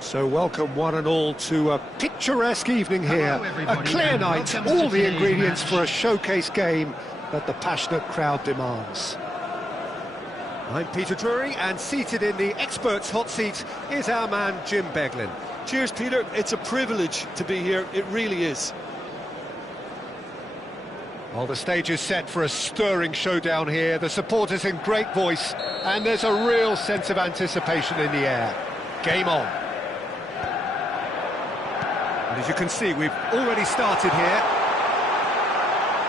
So welcome one and all to a picturesque evening here, a clear night, all the ingredients for a showcase game that the passionate crowd demands. I'm Peter Drury, and seated in the experts' hot seat is our man Jim Beglin. Cheers, Peter. It's a privilege to be here, it really is. Well, the stage is set for a stirring showdown here, the supporters in great voice, and there's a real sense of anticipation in the air. Game on. And as you can see, we've already started here.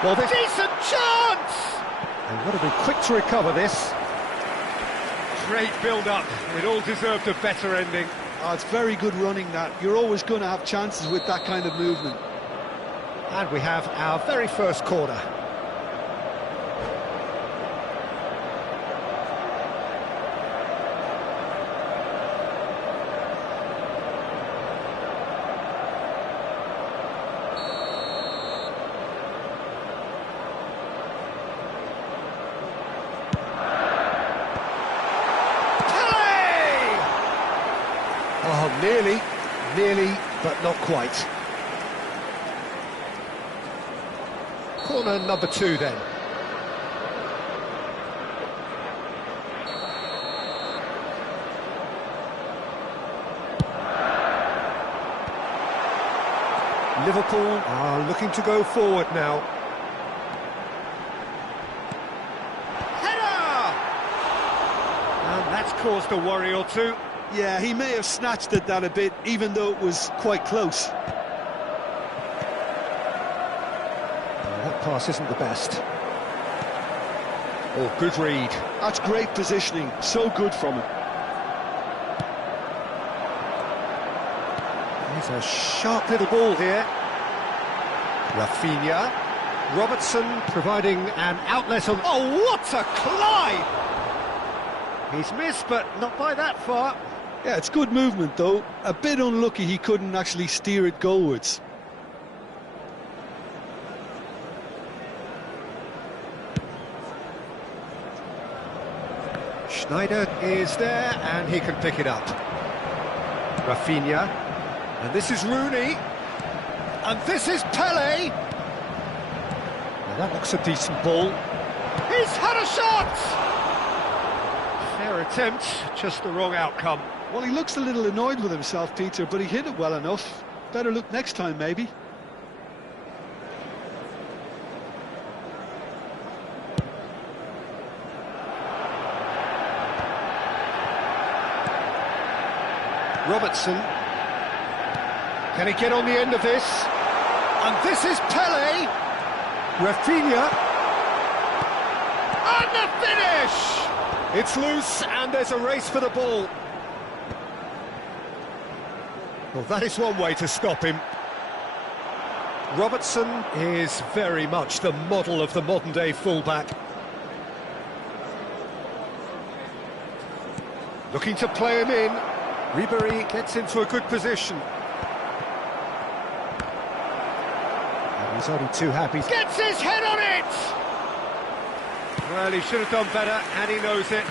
Well, there's decent chance! And got to be quick to recover this. Great build-up. It all deserved a better ending. Oh, it's very good running, that. You're always going to have chances with that kind of movement. And we have our very first corner. Oh, nearly, but not quite. Corner number 2 then. Liverpool are looking to go forward now. Header! And that's caused a worry or two. Yeah, he may have snatched at that a bit, even though it was quite close. That pass isn't the best. Oh, good read. That's great positioning, so good from him. There's a sharp little ball here. Rafinha. Robertson providing an outlet on... Oh, what a climb! He's missed, but not by that far. Yeah, it's good movement, though. A bit unlucky he couldn't actually steer it goalwards. Schneider is there, and he can pick it up. Rafinha. And this is Rooney. And this is Pele. Now that looks a decent ball. He's had a shot! Fair attempt, just the wrong outcome. Well, he looks a little annoyed with himself, Peter, but he hit it well enough. Better look next time, maybe. Robertson. Can he get on the end of this? And this is Pele. Rafinha. And the finish! It's loose, and there's a race for the ball. Well, that is one way to stop him. Robertson is very much the model of the modern-day fullback. Looking to play him in. Ribery gets into a good position. And he's only too happy. Gets his head on it! Well, he should have done better, and he knows it.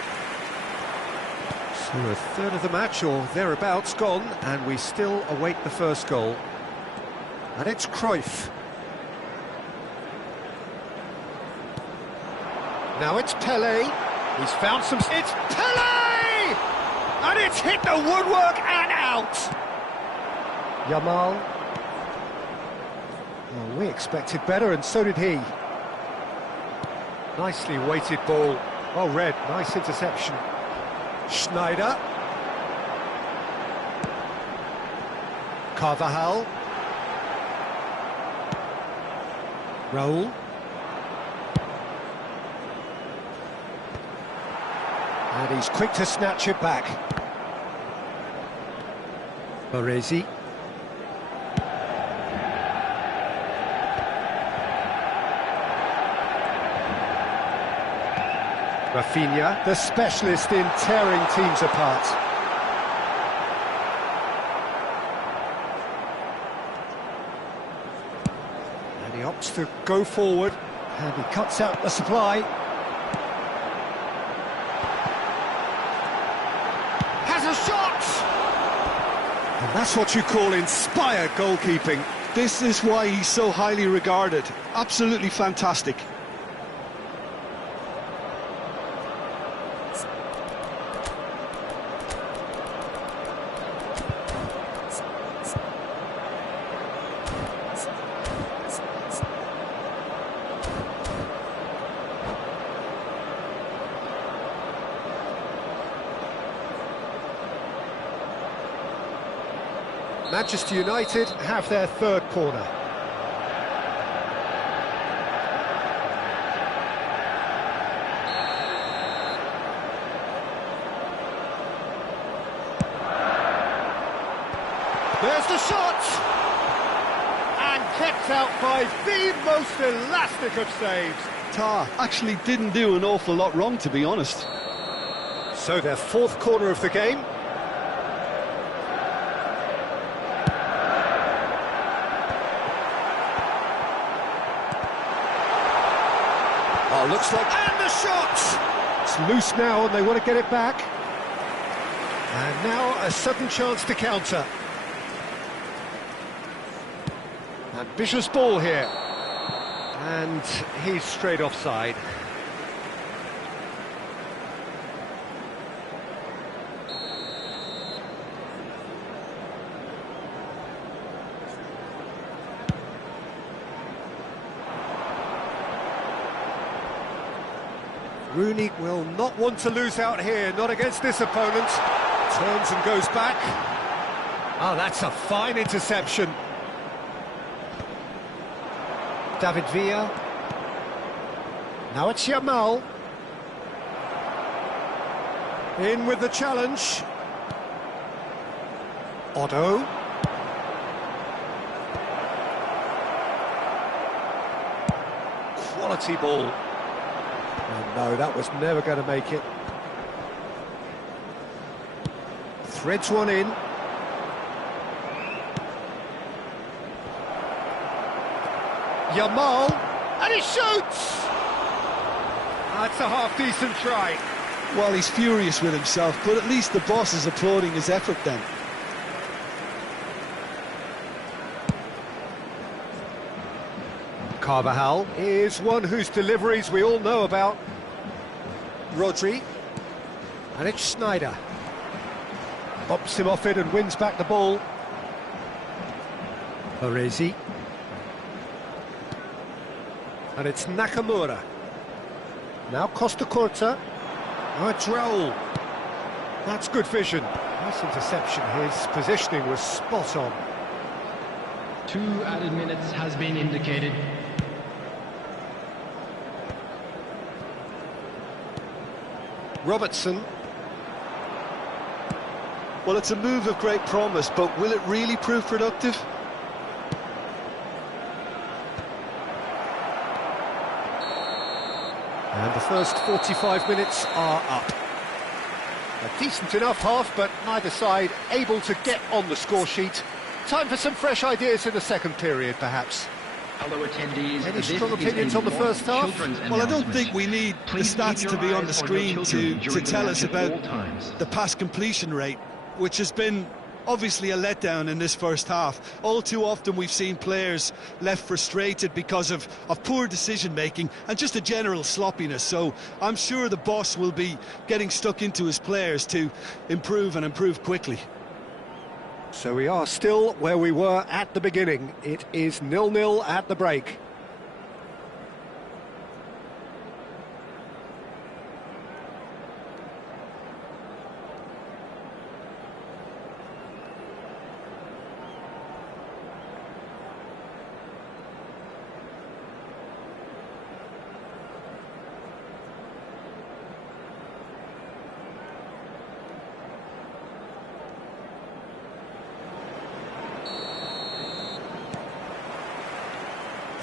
So a third of the match, or thereabouts, gone, and we still await the first goal. And it's Cruyff. Now it's Pele. He's found some... It's Pele! And it's hit the woodwork and out! Yamal. Well, we expected better, and so did he. Nicely weighted ball. Well read, nice interception. Schneider. Carvajal. Raul. And he's quick to snatch it back. Baresi. Rafinha, the specialist in tearing teams apart. And he opts to go forward, and he cuts out the supply. Has a shot! And that's what you call inspired goalkeeping. This is why he's so highly regarded. Absolutely fantastic. Manchester United have their third corner. There's the shot! And kept out by the most elastic of saves. Ta actually didn't do an awful lot wrong, to be honest. So their fourth corner of the game. Oh, looks like... And the shot! It's loose now and they want to get it back. And now a sudden chance to counter. Ambitious ball here. And he's straight offside. Rooney will not want to lose out here, not against this opponent. Turns and goes back. Oh, that's a fine interception. David Villa. Now it's Yamal. In with the challenge. Otto. Quality ball. Oh, no, that was never going to make it. Threads one in. Yamal, and he shoots! That's a half-decent try. Well, he's furious with himself, but at least the boss is applauding his effort then. Carvajal is one whose deliveries we all know about. Rodri. And it's Schneider. Bops him off it and wins back the ball. Baresi. And it's Nakamura. Now Costa Curta. Oh, it's Raul. That's good vision. Nice interception. His positioning was spot on. 2 added minutes has been indicated. Robertson. Well, it's a move of great promise, but will it really prove productive? And the first 45 minutes are up. A decent enough half, but neither side able to get on the score sheet. Time for some fresh ideas in the second period, perhaps. Hello, attendees. Any strong opinions on the first half? Well, I don't think we need the stats to be on the screen to tell us about the pass completion rate, which has been obviously a letdown in this first half. All too often we've seen players left frustrated because of poor decision-making and just a general sloppiness. So I'm sure the boss will be getting stuck into his players to improve and improve quickly. So we are still where we were at the beginning. It is 0-0 at the break.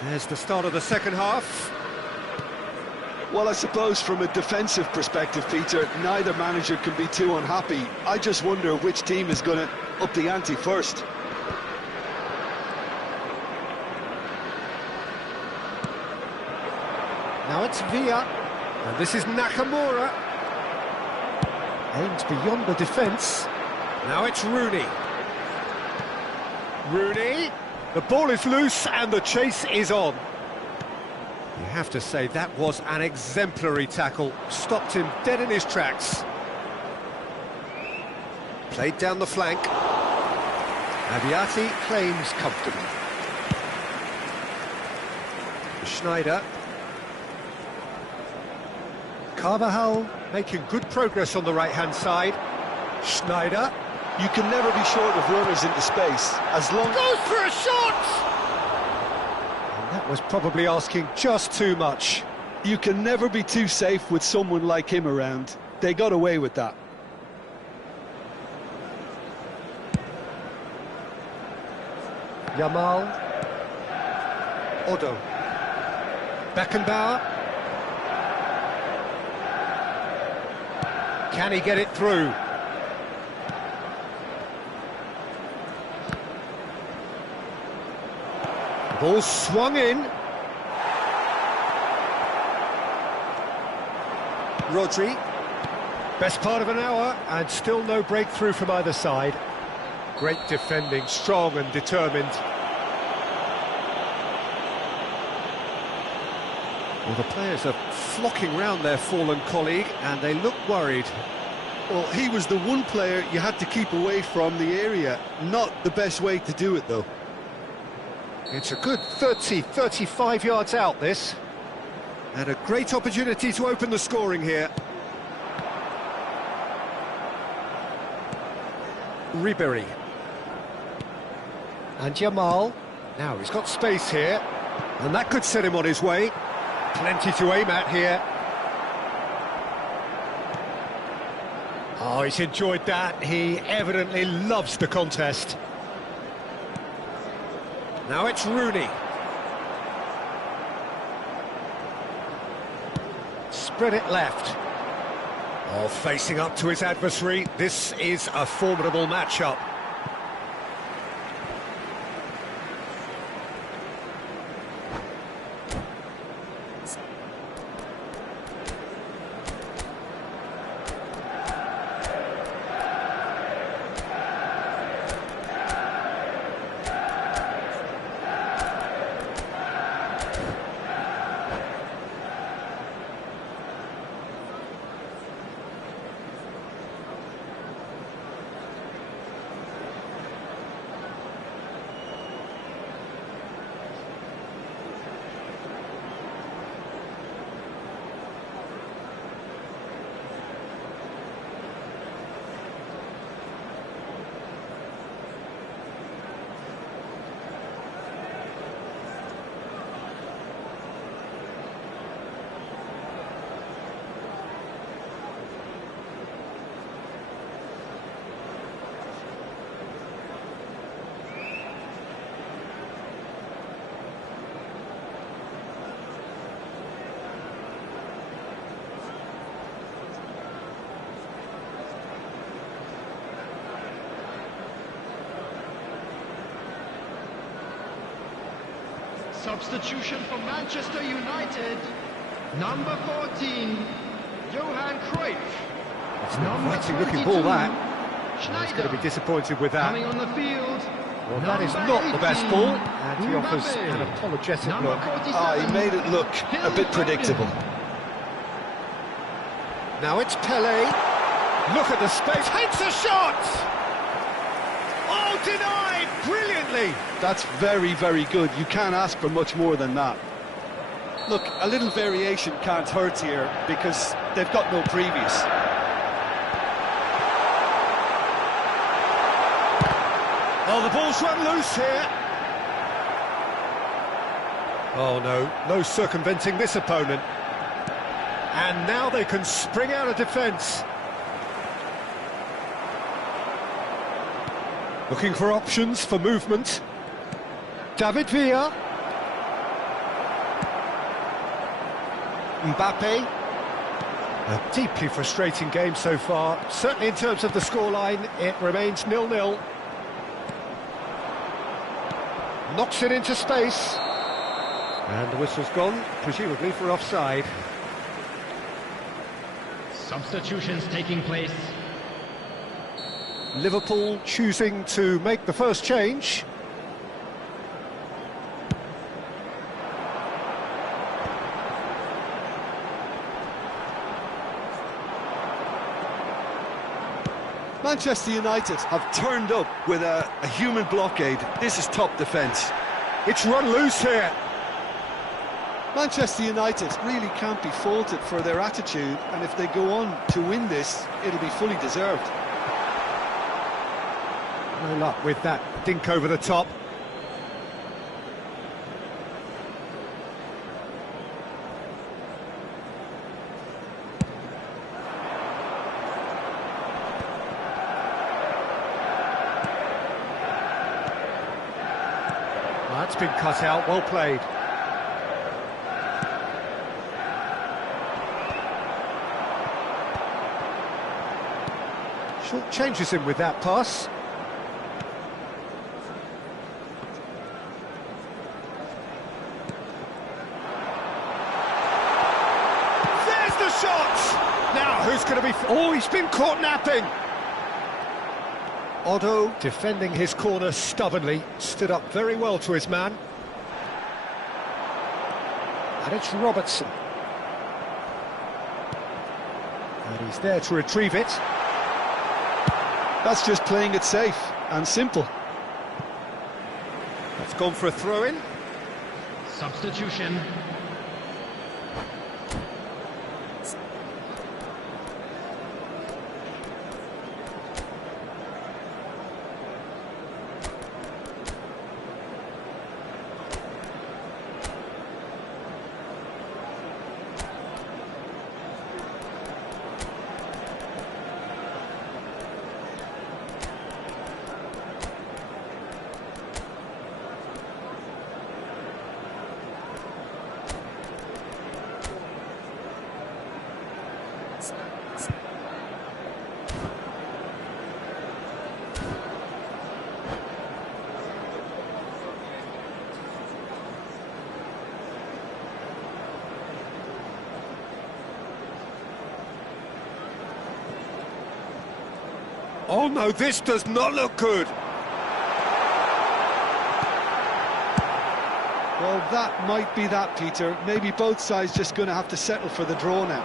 There's the start of the second half. Well, I suppose from a defensive perspective, Peter, neither manager can be too unhappy. I just wonder which team is going to up the ante first. Now it's Villa, and this is Nakamura. Aims beyond the defence. Now it's Rooney. Rooney, the ball is loose and the chase is on. You have to say that was an exemplary tackle, stopped him dead in his tracks. Played down the flank. Abiati claims comfortably. Schneider. Carvajal making good progress on the right-hand side. Schneider. You can never be short of runners into space, as long... Goes for a shot! And that was probably asking just too much. You can never be too safe with someone like him around. They got away with that. Yamal. Odo. Beckenbauer. Can he get it through? The ball swung in. Rodri. Best part of an hour, and still no breakthrough from either side. Great defending, strong and determined. Well, the players are flocking round their fallen colleague, and they look worried. Well, he was the one player you had to keep away from the area. Not the best way to do it, though. It's a good 30, 35 yards out, this. And a great opportunity to open the scoring here. Ribéry. And Yamal. Now he's got space here, and that could set him on his way. Plenty to aim at here. Oh, he's enjoyed that. He evidently loves the contest. Now it's Rooney. Spread it left. Oh, facing up to his adversary. This is a formidable matchup. Substitution for Manchester United, number 14, Johan Cruyff. It's an inviting looking ball, that. He's going to be disappointed with that. Coming on the field. Well, that is not the best ball, and he offers an apologetic look. He made it look a bit predictable. Now it's Pelé. Look at the space. Hits a shot! Oh, denied! Brilliantly! That's very, very good. You can't ask for much more than that. Look, a little variation can't hurt here because they've got no previous. Oh, the ball's run loose here. Oh, no circumventing this opponent. And now they can spring out of defence. Looking for options for movement. David Villa. Mbappe. A deeply frustrating game so far. Certainly in terms of the scoreline, it remains 0-0. Knocks it into space. And the whistle's gone, presumably for offside. Substitutions taking place. Liverpool choosing to make the first change. Manchester United have turned up with a human blockade. This is top defence. It's run loose here. Manchester United really can't be faulted for their attitude, and if they go on to win this, it'll be fully deserved. No luck with that dink over the top. That's been cut out, well played. Short changes him with that pass. There's the shot! Now, who's going to be... Oh, he's been caught napping! Otto, defending his corner stubbornly, stood up very well to his man. And it's Robertson. And he's there to retrieve it. That's just playing it safe and simple. That's gone for a throw-in. Substitution. Oh no, this does not look good. Well, that might be that, Peter. Maybe both sides just going to have to settle for the draw now.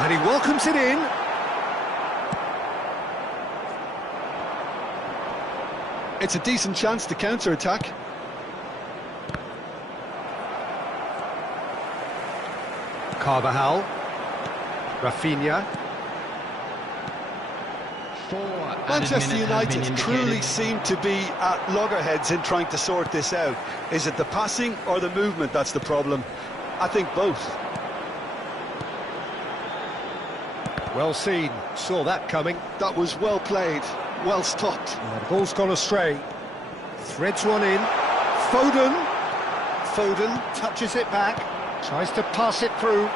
And he welcomes it in. It's a decent chance to counter-attack. Carvajal. Rafinha. Manchester United truly seem to be at loggerheads in trying to sort this out. Is it the passing or the movement that's the problem? I think both. Well seen, saw that coming. That was well played, well stopped. The ball's gone astray. Threads one in. Foden. Foden touches it back. Tries to pass it through.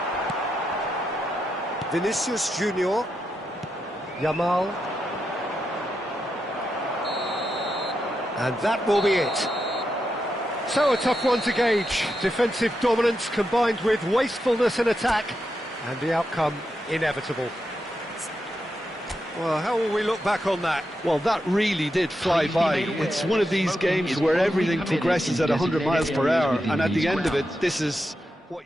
Vinicius Junior. Yamal. And that will be it. So a tough one to gauge. Defensive dominance combined with wastefulness in attack. And the outcome inevitable. Well, how will we look back on that? Well, that really did fly by. It's one of these games where everything progresses at 100 miles per hour, and at the end of it, this is what...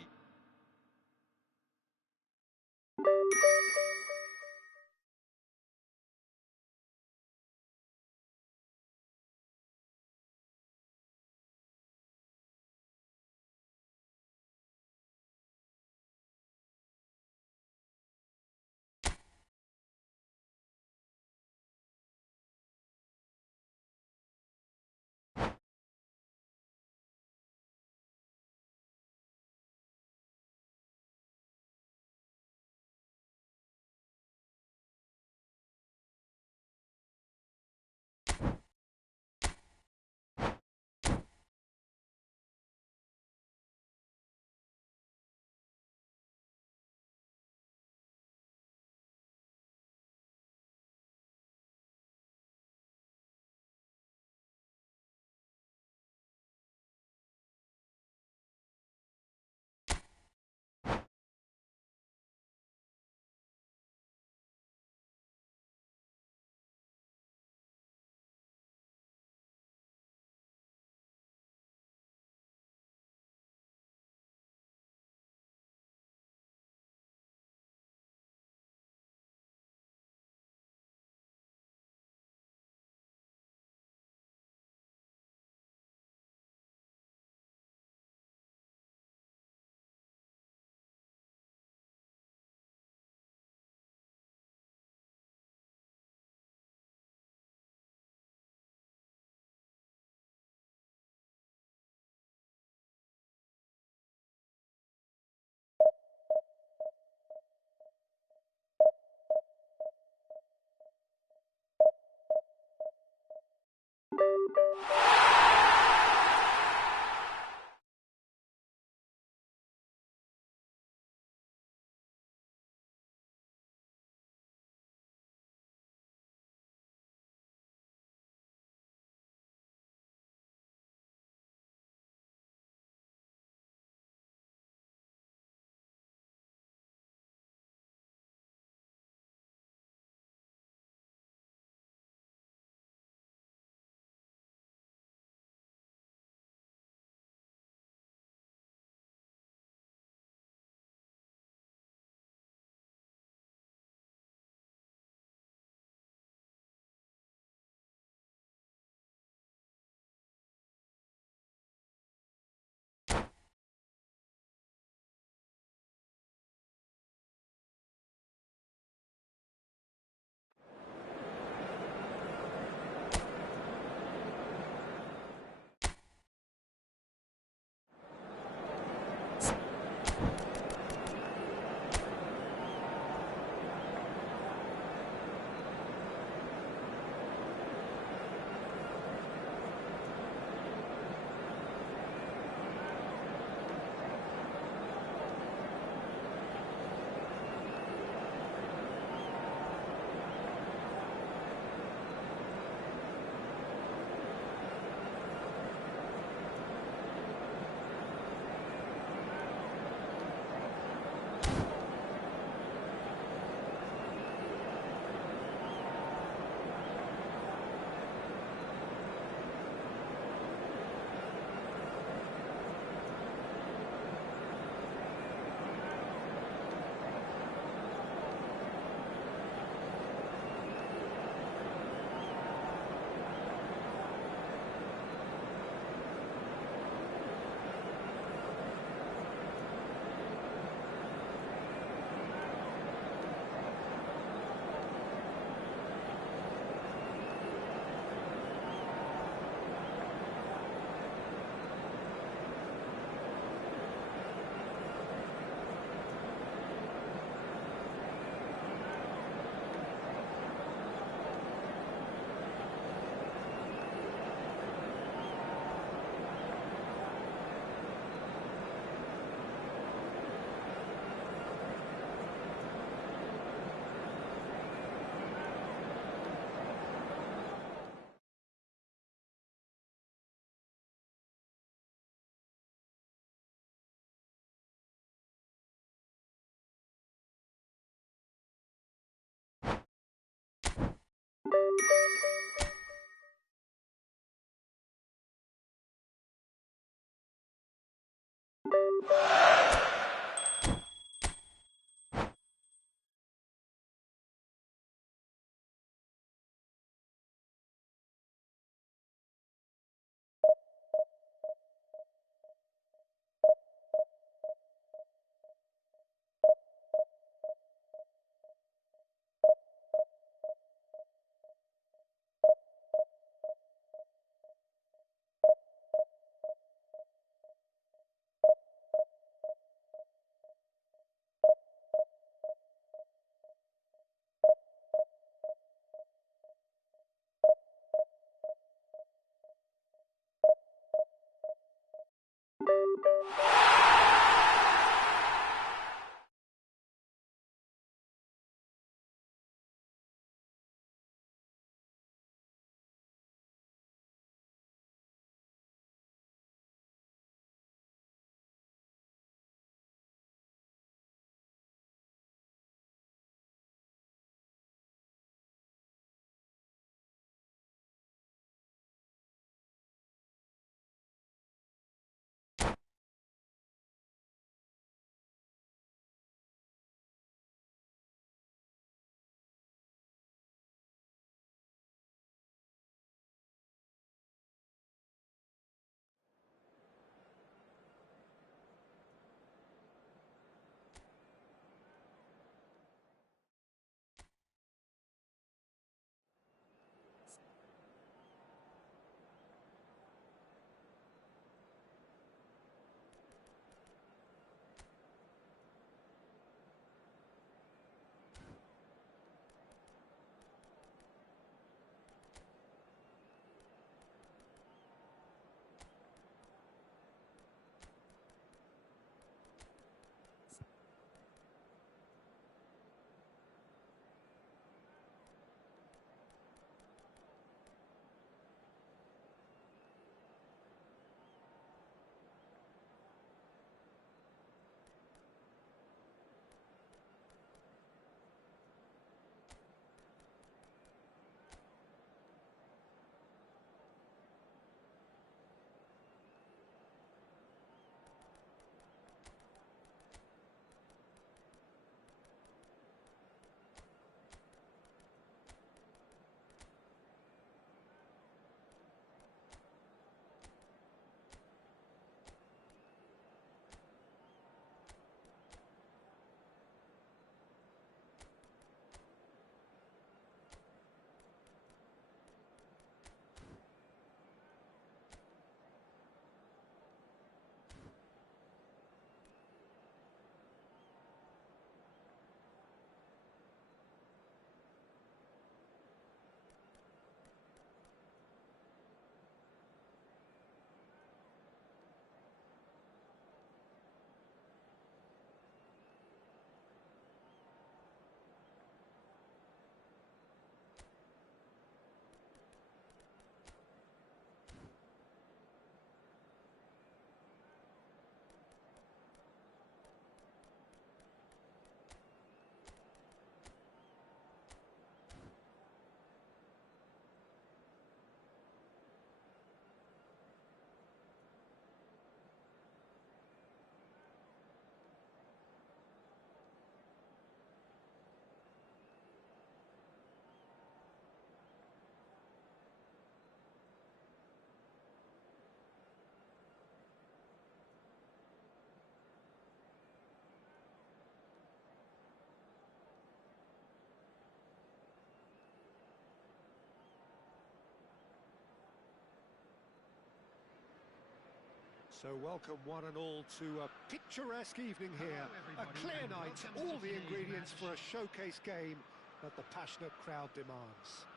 So welcome one and all to a picturesque evening here. A clear night, all the ingredients for a showcase game that the passionate crowd demands.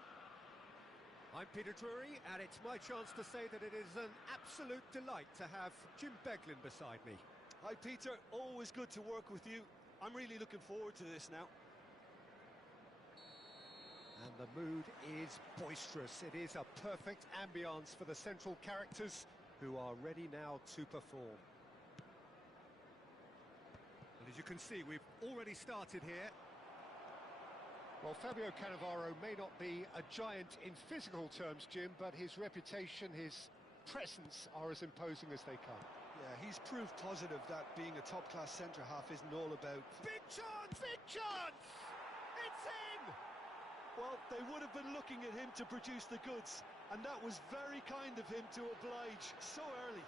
I'm Peter Drury, and it's my chance to say that it is an absolute delight to have Jim Beglin beside me. Hi Peter, always good to work with you. I'm really looking forward to this now. And the mood is boisterous. It is a perfect ambience for the central characters who are ready now to perform. And as you can see, we've already started here. Well, Fabio Cannavaro may not be a giant in physical terms, Jim, but his reputation, his presence are as imposing as they come. Yeah, he's proof positive that being a top-class centre-half isn't all about... Big chance! Big chance! It's in! Well, they would have been looking at him to produce the goods, and that was very kind of him to oblige so early.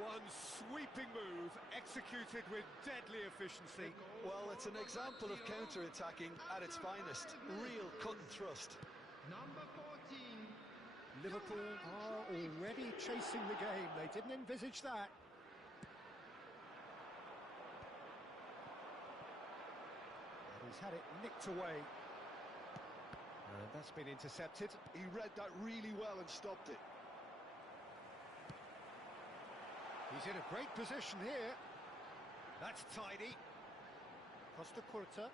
One sweeping move, executed with deadly efficiency. Well, it's an example of counter-attacking at its finest. Real cut and thrust. Number 14. Liverpool are already chasing the game. They didn't envisage that. And he's had it nicked away. And that's been intercepted. He read that really well and stopped it. He's in a great position here. That's tidy. Costa Curta.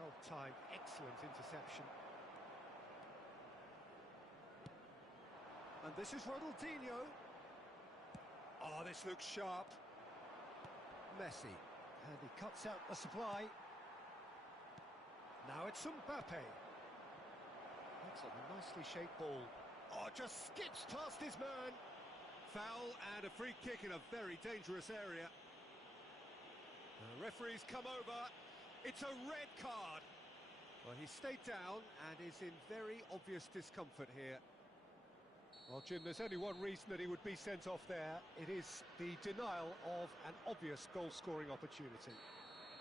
Well timed, excellent interception. And this is Ronaldinho. Oh, this looks sharp. Messi. And he cuts out the supply. Now it's Mbappe. That's a nicely shaped ball. Oh, just skips past his man. Foul and a free kick in a very dangerous area. The referee's come over. It's a red card. Well, he stayed down and is in very obvious discomfort here. Well, Jim, there's only one reason that he would be sent off there. It is the denial of an obvious goal-scoring opportunity.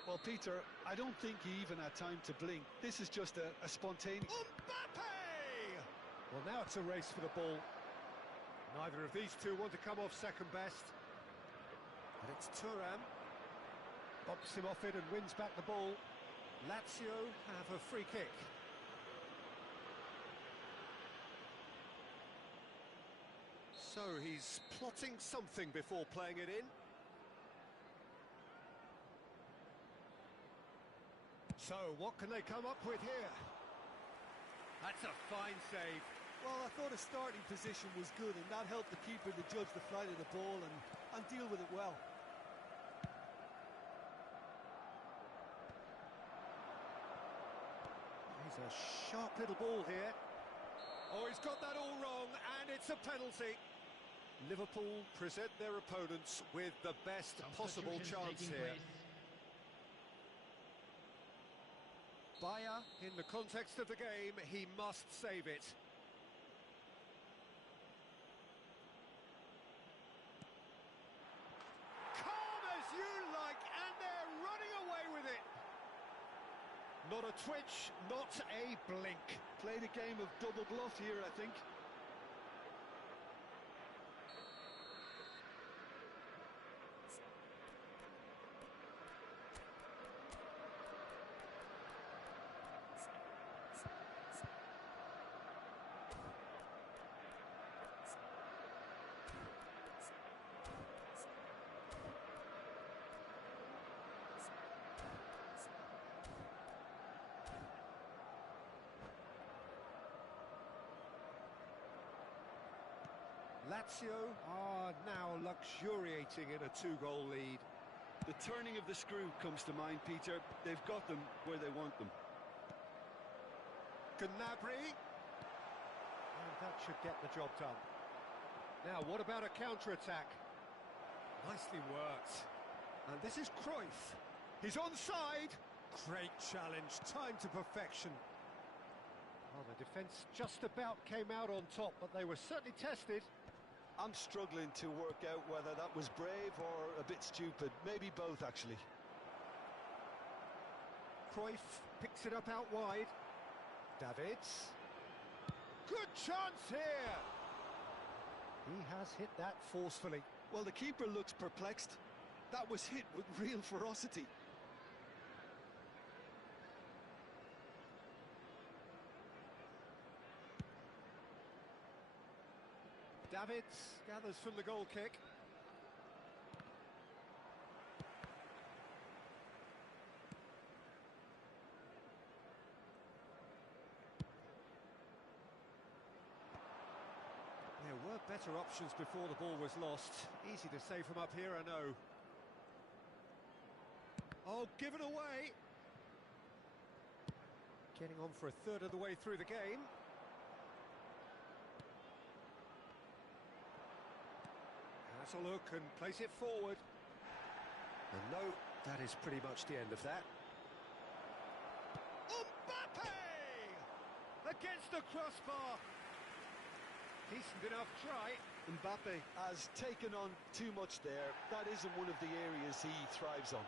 Well, Peter, I don't think he even had time to blink. This is just a spontaneous... Mbappe! Well, now it's a race for the ball. Neither of these two want to come off second best. But it's Thuram. Bumps him off it and wins back the ball. Lazio have a free kick. So he's plotting something before playing it in. So what can they come up with here? That's a fine save. Well, I thought his starting position was good, and that helped the keeper to judge the flight of the ball and deal with it well. He's a sharp little ball here. Oh, he's got that all wrong, and it's a penalty. Liverpool present their opponents with the best possible chance here. Bayer, in the context of the game, he must save it. Calm as you like, and they're running away with it. Not a twitch, not a blink. Played a game of double bluff here, I think. Lazio are now luxuriating in a two-goal lead. The turning of the screw comes to mind, Peter. They've got them where they want them. Gnabry. And that should get the job done. Now, what about a counter-attack? Nicely worked. And this is Cruyff. He's onside. Great challenge, timed to perfection. Well, the defence just about came out on top, but they were certainly tested. I'm struggling to work out whether that was brave or a bit stupid. Maybe both, actually. Cruyff picks it up out wide. Davids. Good chance here! He has hit that forcefully. Well, the keeper looks perplexed. That was hit with real ferocity. Davids gathers from the goal kick. There were better options before the ball was lost. Easy to save from up here, I know. Oh, give it away! Getting on for a third of the way through the game. Has a look and place it forward. And no, that is pretty much the end of that. Mbappe! Against the crossbar. Decent enough try. Mbappe has taken on too much there. That isn't one of the areas he thrives on.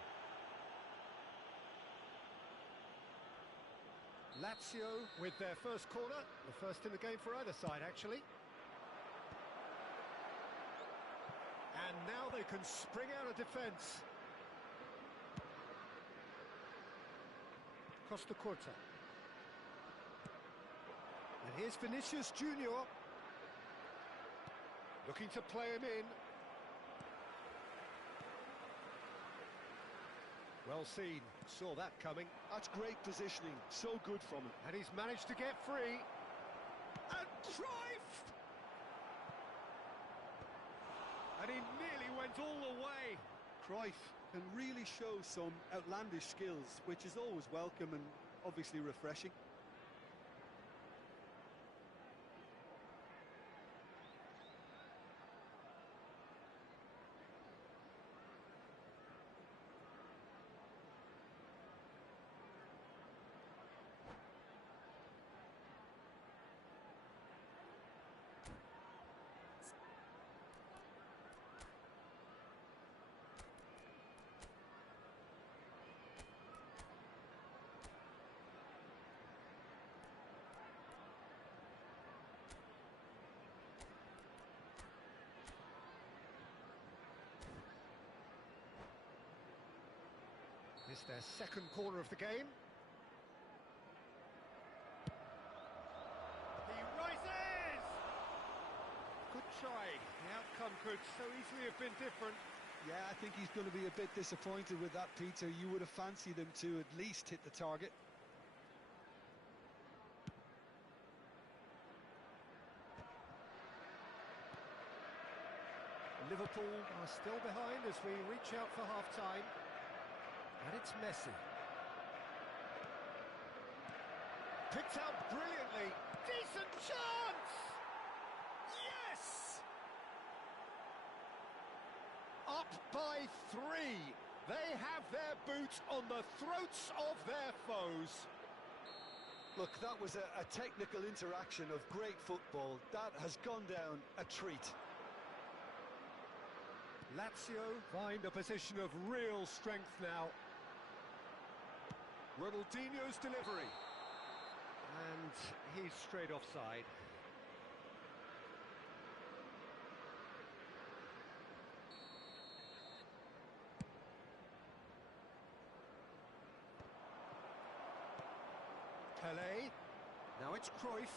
Lazio with their first corner, the first in the game for either side, actually. And now they can spring out of defence. Costa Curta. And here's Vinicius Junior. Looking to play him in. Well seen, saw that coming. That's great positioning, so good from him. And he's managed to get free. And Cruyff! And he nearly went all the way. Cruyff can really show some outlandish skills, which is always welcome and obviously refreshing. This is their second corner of the game. He rises! Good try. The outcome could so easily have been different. Yeah, I think he's going to be a bit disappointed with that, Peter. You would have fancied him to at least hit the target. Liverpool are still behind as we reach out for half-time. And it's Messi. Picked out brilliantly. Decent chance! Yes! Up by 3. They have their boot on the throats of their foes. Look, that was a technical interaction of great football. That has gone down a treat. Lazio find a position of real strength now. Ronaldinho's delivery. And he's straight offside. Pelé. Now it's Cruyff.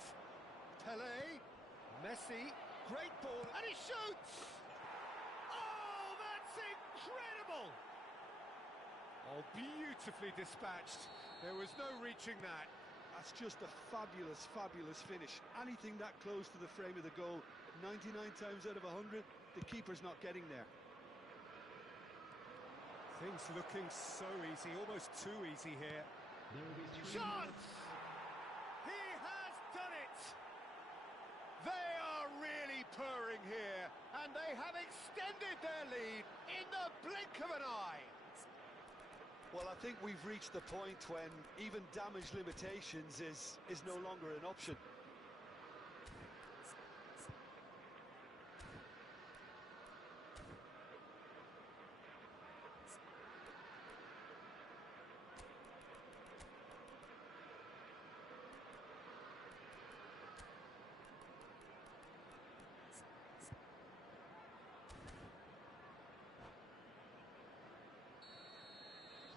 Pelé. Messi. Great ball. And he shoots! Oh, that's incredible! Oh, beautifully dispatched. There was no reaching that. That's just a fabulous, fabulous finish. Anything that close to the frame of the goal, 99 times out of 100, the keeper's not getting there. Things looking so easy, almost too easy here. There will be 3 Chance! minutes. He has done it! They are really purring here, and they have extended their lead in the blink of an eye. Well, I think we've reached the point when even damage limitations is no longer an option.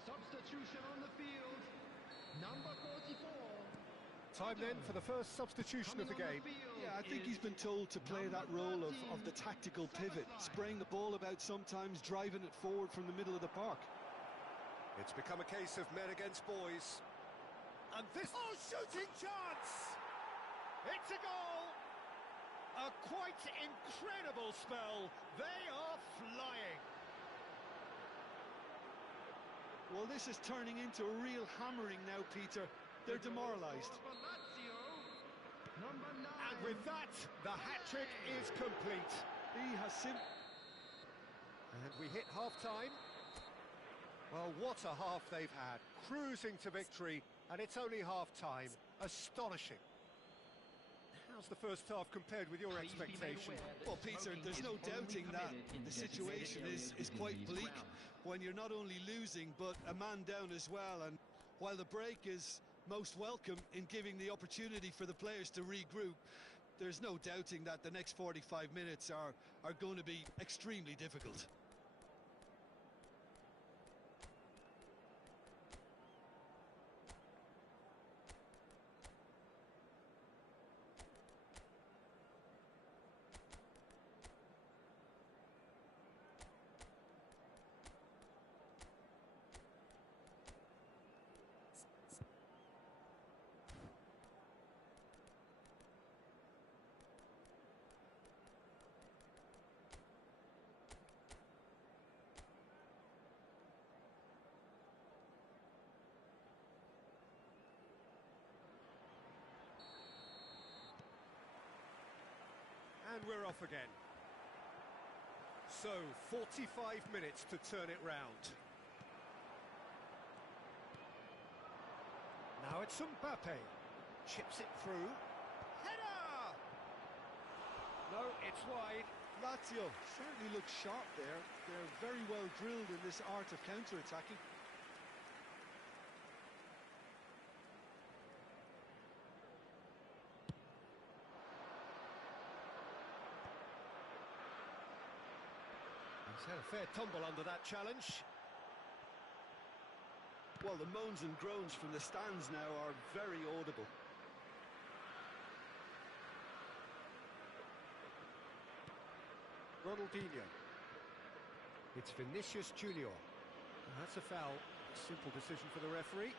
Substitution on the field. Number 44. Time then for the first substitution of the game. Yeah, I think he's been told to play that role of the tactical pivot, spraying the ball about sometimes, driving it forward from the middle of the park. It's become a case of men against boys. And this... Oh, shooting chance! It's a goal! A quite incredible spell. They are flying. Well, this is turning into a real hammering now, Peter. they're demoralised. Number 9. And with that, the hat-trick is complete. He has And we hit half-time. Well, what a half they've had. Cruising to victory, and it's only half-time. Astonishing. How's the first half compared with your expectation? Well, Peter, there's no doubting that the situation is quite bleak when you're not only losing, but a man down as well. And while the break is most welcome in giving the opportunity for the players to regroup, there's no doubting that the next 45 minutes are going to be extremely difficult. And we're off again. So, 45 minutes to turn it round. Now it's Mbappe. Chips it through. Header! No, it's wide. Lazio certainly look sharp there. They're very well drilled in this art of counter-attacking. He's had a fair tumble under that challenge. Well, the moans and groans from the stands now are very audible. Ronaldinho. It's Vinicius Junior. That's a foul. A simple decision for the referee.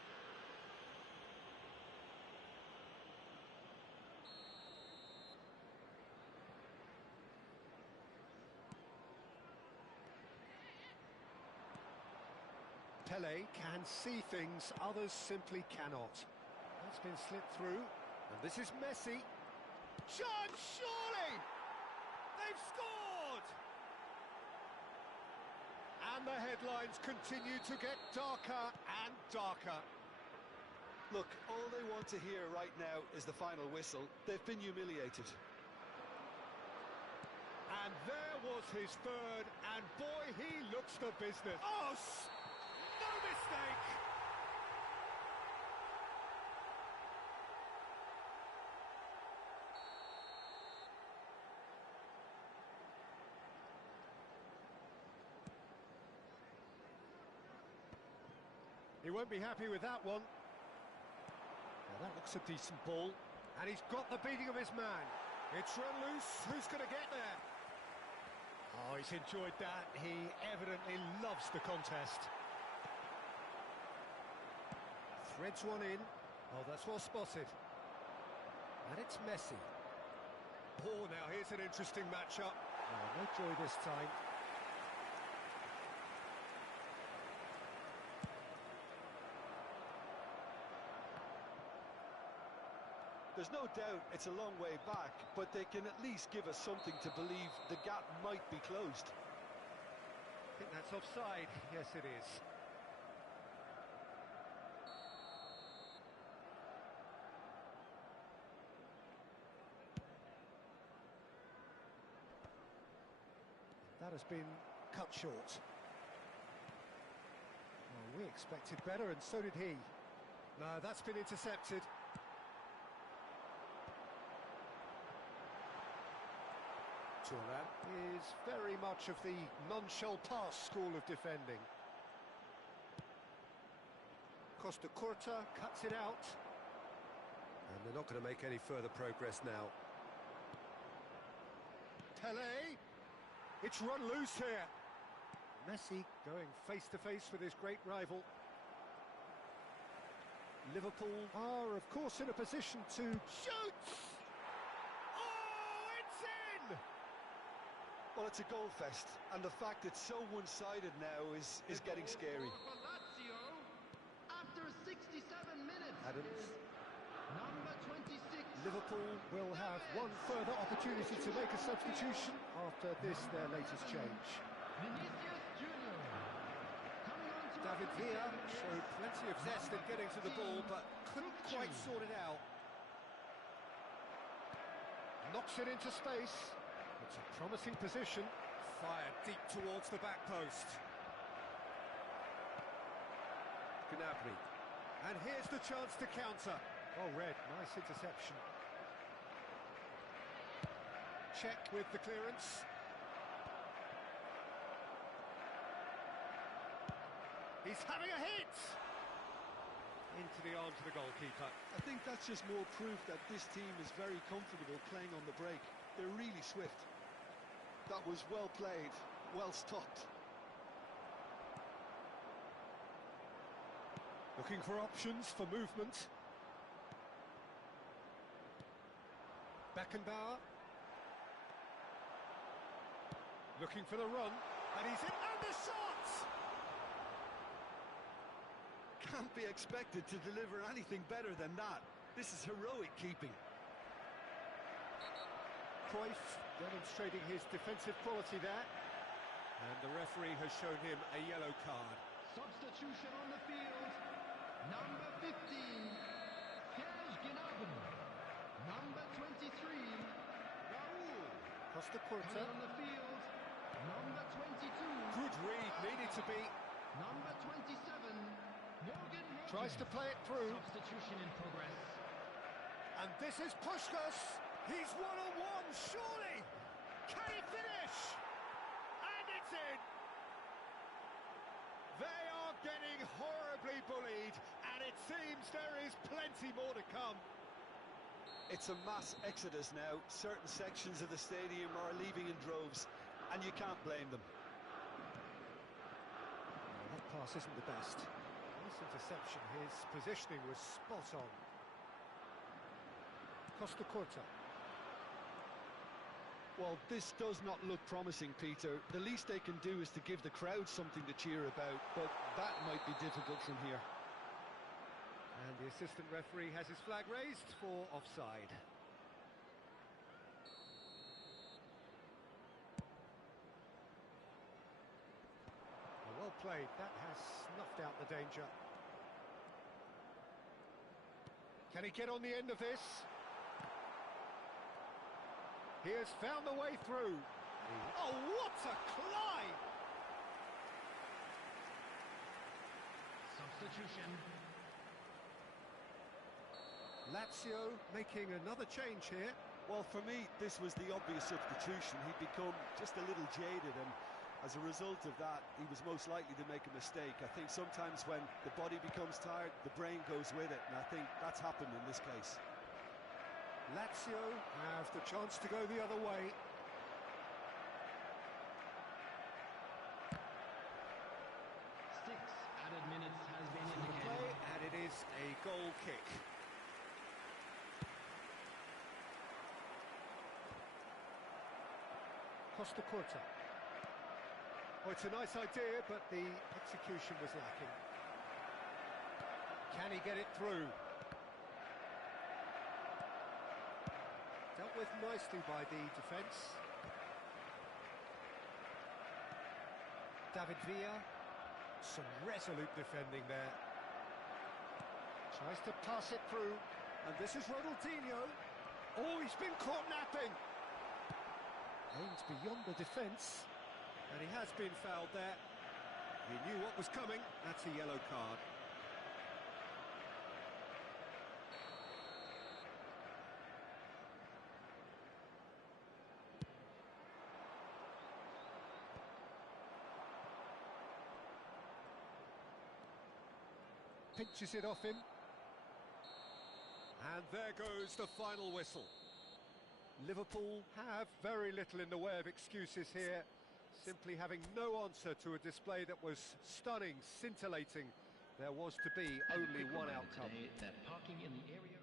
Pele can see things others simply cannot. That's been slipped through, and this is Messi. Chance, surely! They've scored! And the headlines continue to get darker and darker. Look, all they want to hear right now is the final whistle. They've been humiliated. And there was his third, and boy, he looks the business. Oh, no mistake! He won't be happy with that one. Well, that looks a decent ball. And he's got the beating of his man. It's run loose. Who's going to get there? Oh, he's enjoyed that. He evidently loves the contest. Threads one in. Oh, that's well spotted. And it's Messi. Oh, now here's an interesting matchup. Oh, no joy this time. There's no doubt it's a long way back, but they can at least give us something to believe the gap might be closed. I think that's offside. Yes, it is. That has been cut short. Well, we expected better, and so did he. No, that's been intercepted. Turan is very much of the non-shall-pass school of defending. Costa Curta cuts it out. And they're not going to make any further progress now. Pele! It's run loose here. Messi going face-to-face with his great rival. Liverpool are, of course, in a position to shoot! Oh, it's in! Well, it's a goal fest, and the fact it's so one-sided now is getting scary. For Lazio, after 67 minutes. Adams. Number 26. Liverpool will have one further opportunity to make a substitution after this, their latest change. Vinicius Junior. Coming on to David Villa showed plenty of zest in getting to the ball, but couldn't quite sort it out. Knocks it into space. It's a promising position. Fired deep towards the back post. Gnabry. And here's the chance to counter. Oh, Red, nice interception. Check with the clearance. He's having a hit! Into the arms of the goalkeeper. I think that's just more proof that this team is very comfortable playing on the break. They're really swift. That was well played, well stopped. Looking for options for movement. Beckenbauer. Looking for the run, and he's in, and the shot! Can't be expected to deliver anything better than that. This is heroic keeping. Cruyff demonstrating his defensive quality there. And the referee has shown him a yellow card. Substitution on the field. Number 15. Serge Gnabry. Number 23. Raul. Costa Coming Curta. on the field. Number 22. Good read, needed to be. Number 27. Morgan Rogers. Tries to play it through. Substitution in progress. And this is Puskás. He's one-on-one, surely! Can he finish? And it's in! They are getting horribly bullied, and it seems there is plenty more to come. It's a mass exodus now. Certain sections of the stadium are leaving in droves, and you can't blame them. Well, that pass isn't the best. Nice interception, his positioning was spot on. Costa Curta. Well, this does not look promising, Peter. The least they can do is to give the crowd something to cheer about, but that might be difficult from here. And the assistant referee has his flag raised for offside. Well played, that has snuffed out the danger. Can he get on the end of this? He has found the way through. Oh, what a climb! Substitution. Lazio making another change here. Well, for me, this was the obvious substitution. He'd become just a little jaded, and as a result of that, he was most likely to make a mistake. I think sometimes when the body becomes tired, the brain goes with it, and I think that's happened in this case. Lazio have the chance to go the other way. Six added minutes has been The indicated. play, and it is a goal kick. Costa Curta. Oh, it's a nice idea, but the execution was lacking. Can he get it through? Dealt with nicely by the defence. David Villa, some resolute defending there. Tries to pass it through, and this is Ronaldinho. Oh, he's been caught napping. Aims beyond the defence, and he has been fouled there. He knew what was coming. That's a yellow card. Pinches it off him. And there goes the final whistle. Liverpool have very little in the way of excuses here, simply having no answer to a display that was stunning, scintillating. There was to be only one outcome. Today, that parking in the area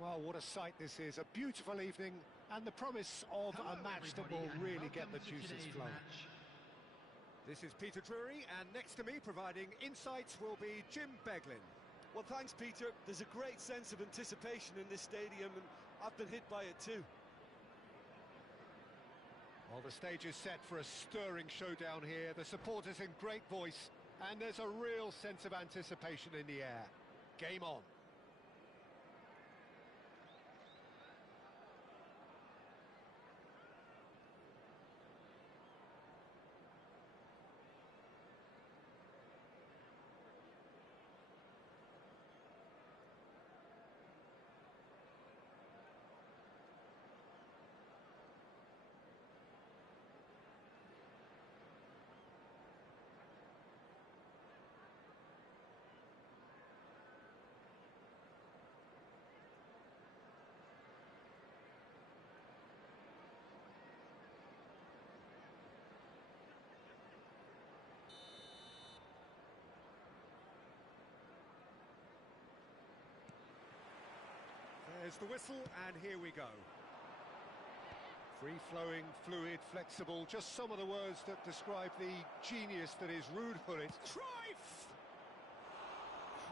Well, what a sight this is. A beautiful evening and the promise of a match that will really get the juices flowing. This is Peter Drury, and next to me providing insights will be Jim Beglin. Well, thanks, Peter. There's a great sense of anticipation in this stadium, and I've been hit by it too. Well, the stage is set for a stirring showdown here. The supporters in great voice, and there's a real sense of anticipation in the air. Game on. There's the whistle, and here we go. Free-flowing, fluid, flexible, just some of the words that describe the genius that is Ruud Gullit. Cruyff!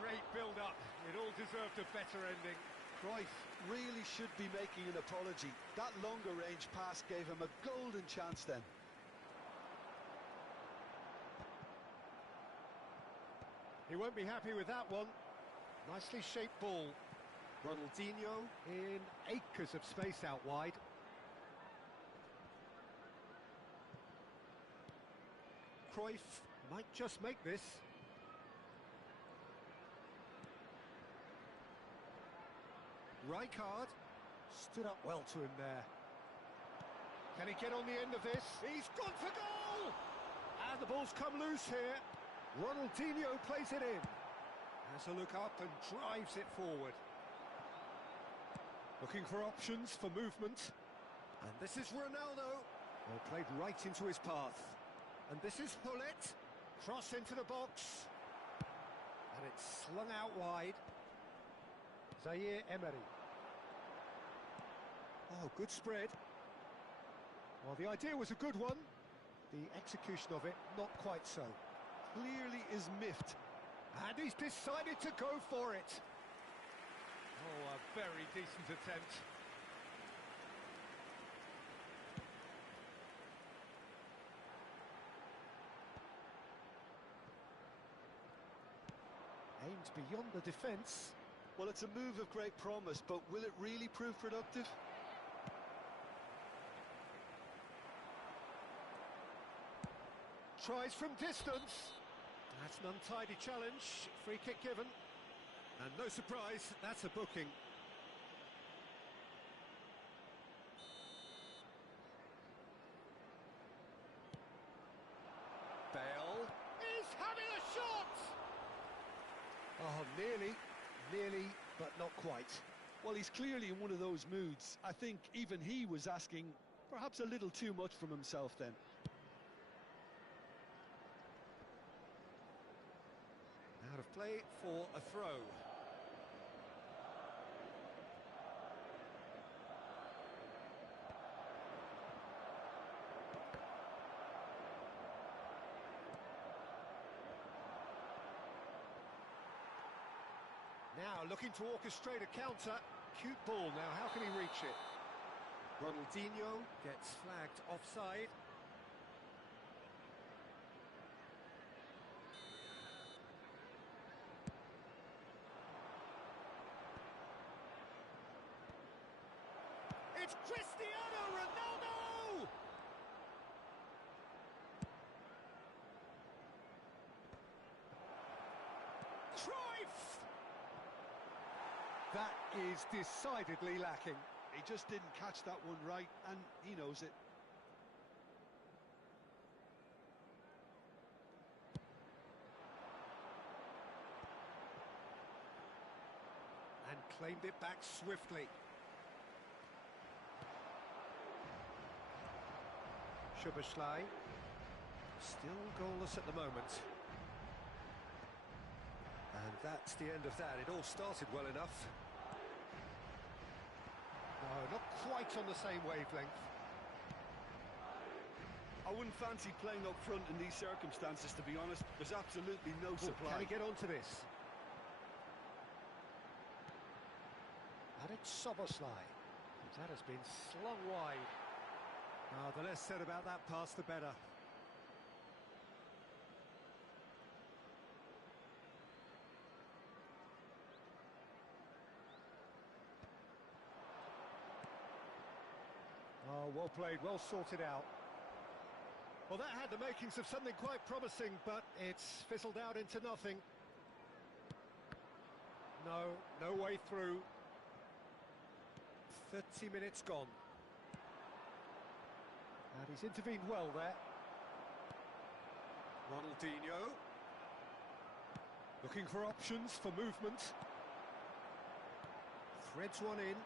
Great build-up, it all deserved a better ending. Cruyff really should be making an apology. That longer range pass gave him a golden chance then. He won't be happy with that one. Nicely shaped ball. Ronaldinho in acres of space out wide. Cruyff might just make this. Rijkaard stood up well to him there. Can he get on the end of this? He's gone for goal! And the ball's come loose here. Ronaldinho plays it in. Has a look up and drives it forward. Looking for options for movement. And this is Ronaldo. Well, played right into his path. And this is Gullit. Cross into the box. And it's slung out wide. Zaire Emery. Oh, good spread. Well, the idea was a good one. The execution of it, not quite so. Clearly is miffed. And he's decided to go for it. Oh, a very decent attempt. Aimed beyond the defence. Well, it's a move of great promise, but will it really prove productive? Tries from distance. That's an untidy challenge. Free kick given. And no surprise, that's a booking. Bale is having a shot! Oh, nearly, but not quite. Well, he's clearly in one of those moods. I think even he was asking perhaps a little too much from himself then. Out of play for a throw. Now looking to orchestrate a counter. Cute ball now, how can he reach it? Ronaldinho gets flagged offside. It's Cristiano Ronaldo! Cruyff! That is decidedly lacking. He just didn't catch that one right, and he knows it. And claimed it back swiftly. Szoboszlai, still goalless at the moment. And that's the end of that. It all started well enough. No, not quite on the same wavelength. I wouldn't fancy playing up front in these circumstances, to be honest. There's absolutely no supply. Can he get onto this? And it's Soboslai. That has been slung wide. Oh, the less said about that pass, the better. Oh, well played, well sorted out. Well, that had the makings of something quite promising, but it's fizzled out into nothing. No way through. 30 minutes gone. And he's intervened well there. Ronaldinho. Looking for options for movement. Threads one in.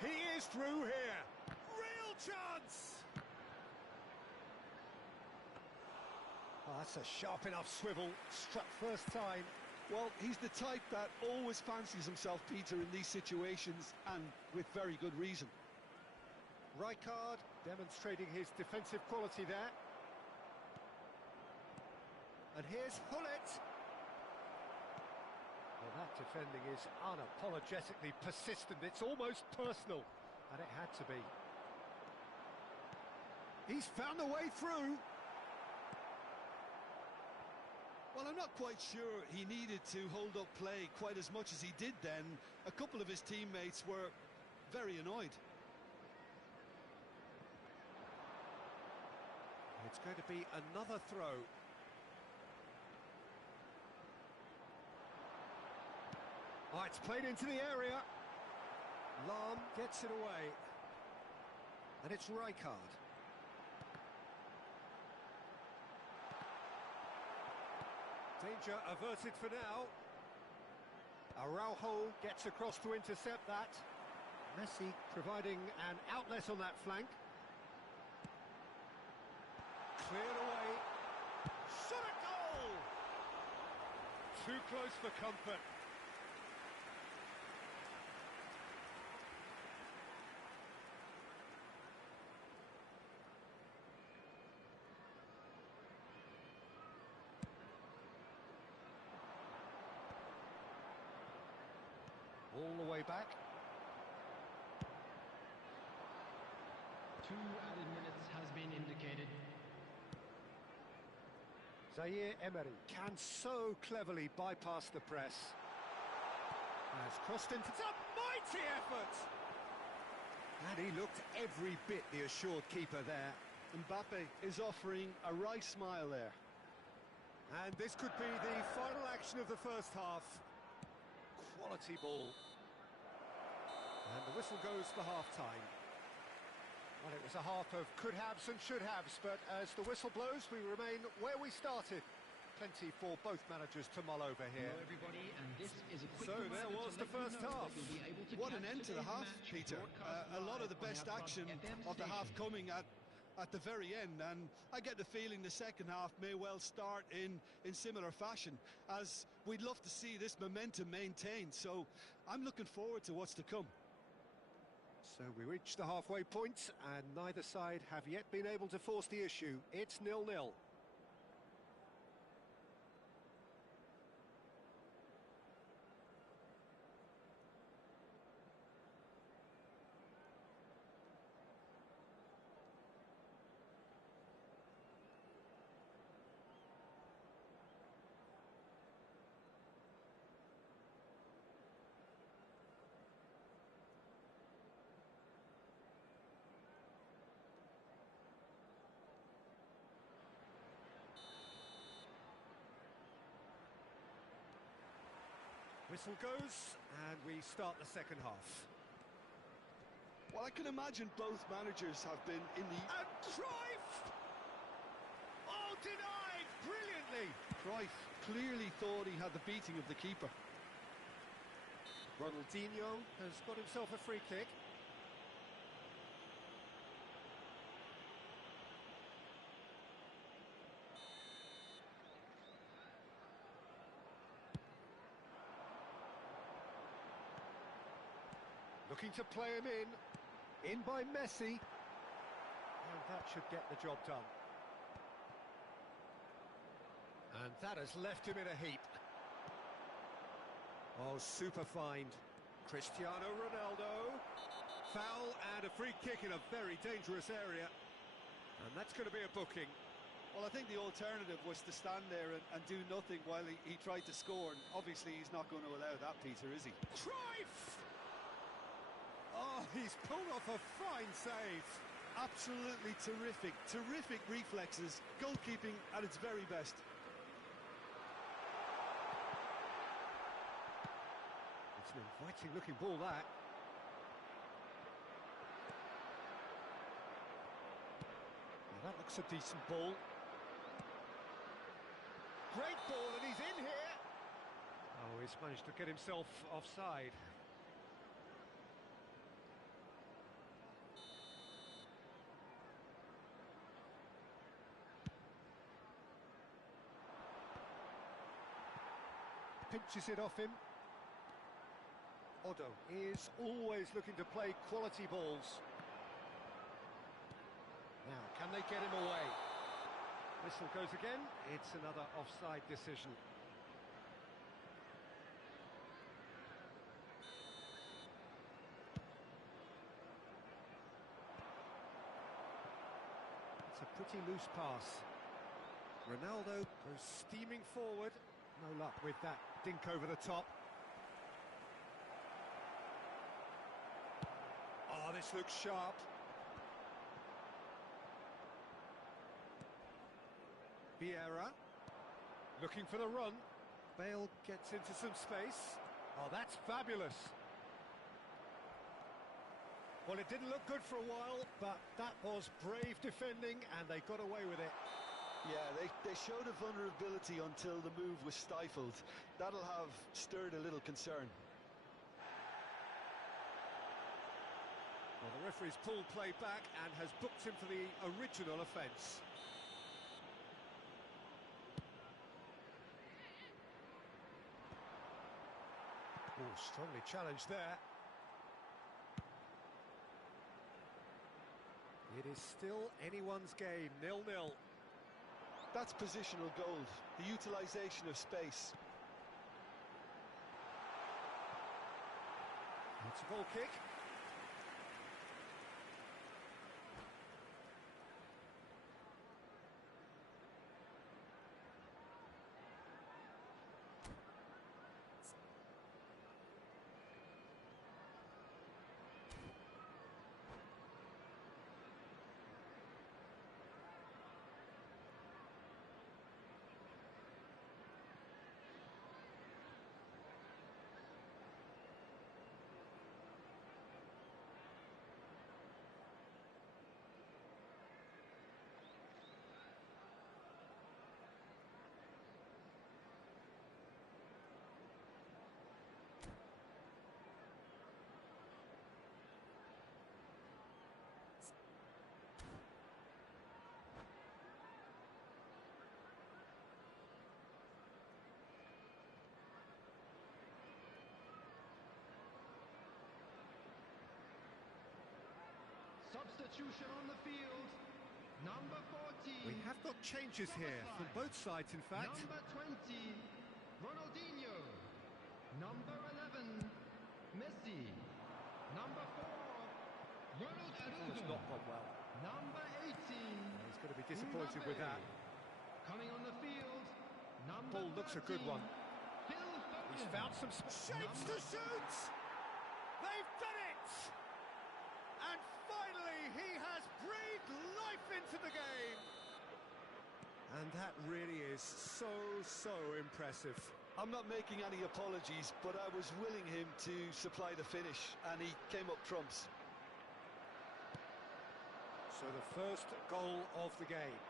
He is through here. Real chance! Oh, that's a sharp enough swivel. Struck first time. Well, he's the type that always fancies himself, Peter, in these situations, and with very good reason. Rijkaard demonstrating his defensive quality there. And here's Hullet. Well, that defending is unapologetically persistent. It's almost personal, and it had to be. He's found a way through. Well, I'm not quite sure he needed to hold up play quite as much as he did then. A couple of his teammates were very annoyed. It's going to be another throw. Oh, it's played into the area. Lahm gets it away. And it's Rijkaard. Danger averted for now. Araujo gets across to intercept that. Messi providing an outlet on that flank. Cleared away. Shot a goal! Too close for comfort. All the way back. 2 added minutes has been indicated. Zaire Emery can so cleverly bypass the press. Has crossed into... It's a mighty effort! And he looked every bit the assured keeper there. Mbappe is offering a right smile there. And this could be the final action of the first half. Quality ball. And the whistle goes for half-time. Well, it was a half of could-haves and should-haves, but as the whistle blows, we remain where we started. Plenty for both managers to mull over here. Hello everybody, and this is a quick So there was the first half. What an end to the half, Peter. A lot of the best action of the half coming at the very end, and I get the feeling the second half may well start in similar fashion, as we'd love to see this momentum maintained. So I'm looking forward to what's to come. So we reach the halfway point, and neither side have yet been able to force the issue. It's 0-0. Whistle goes, and we start the second half. Well, I can imagine both managers have been in the... And Cruyff! Oh, denied brilliantly! Cruyff clearly thought he had the beating of the keeper. Ronaldinho has got himself a free kick. Looking to play him in by Messi, and that should get the job done. And that has left him in a heap. Oh, super find. Cristiano Ronaldo. Foul and a free kick in a very dangerous area. And that's going to be a booking. Well, I think the alternative was to stand there and do nothing while he tried to score, and obviously he's not going to allow that, Peter, is he? Cruyff! Oh, he's pulled off a fine save. Absolutely terrific reflexes, goalkeeping at its very best. It's an inviting looking ball, that. Now that looks a decent ball. Great ball, and he's in here. Oh, he's managed to get himself offside. Pinches it off him. Odo is always looking to play quality balls. Now, can they get him away? Whistle goes again. It's another offside decision. It's a pretty loose pass. Ronaldo goes steaming forward. No luck with that dink over the top. Oh, this looks sharp. Vieira looking for the run. Bale gets into some space. Oh, that's fabulous. Well, it didn't look good for a while, but that was brave defending, and they got away with it. Yeah, they showed a vulnerability until the move was stifled. That'll have stirred a little concern. Well, the referee's pulled play back and has booked him for the original offence. Oh, strongly challenged there. It is still anyone's game, 0-0. That's positional gold, the utilisation of space. It's a goal kick. Substitution on the field, number 14. We have got changes here from both sides, in fact. Number 20, Ronaldinho. Number 11, Messi. Number 4, Ronald It's Araujo. not gone well. Number 18. He's going to be disappointed with that. Coming on the field, number Ball looks a good 13, one. Phil Foden. He's found some shapes to shoot! They've done it! And finally, he has breathed life into the game! And that really is so impressive. I'm not making any apologies, but I was willing him to supply the finish, and he came up trumps. So the first goal of the game.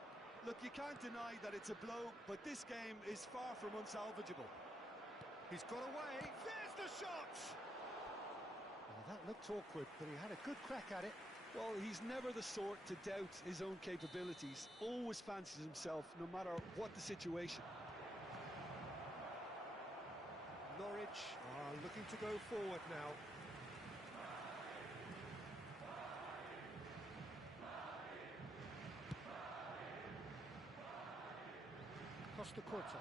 Look, you can't deny that it's a blow, but this game is far from unsalvageable. He's got away. There's the shot! Well, that looked awkward, but he had a good crack at it. Well, he's never the sort to doubt his own capabilities. Always fancies himself, no matter what the situation. Norwich are looking to go forward now. Costa Curta.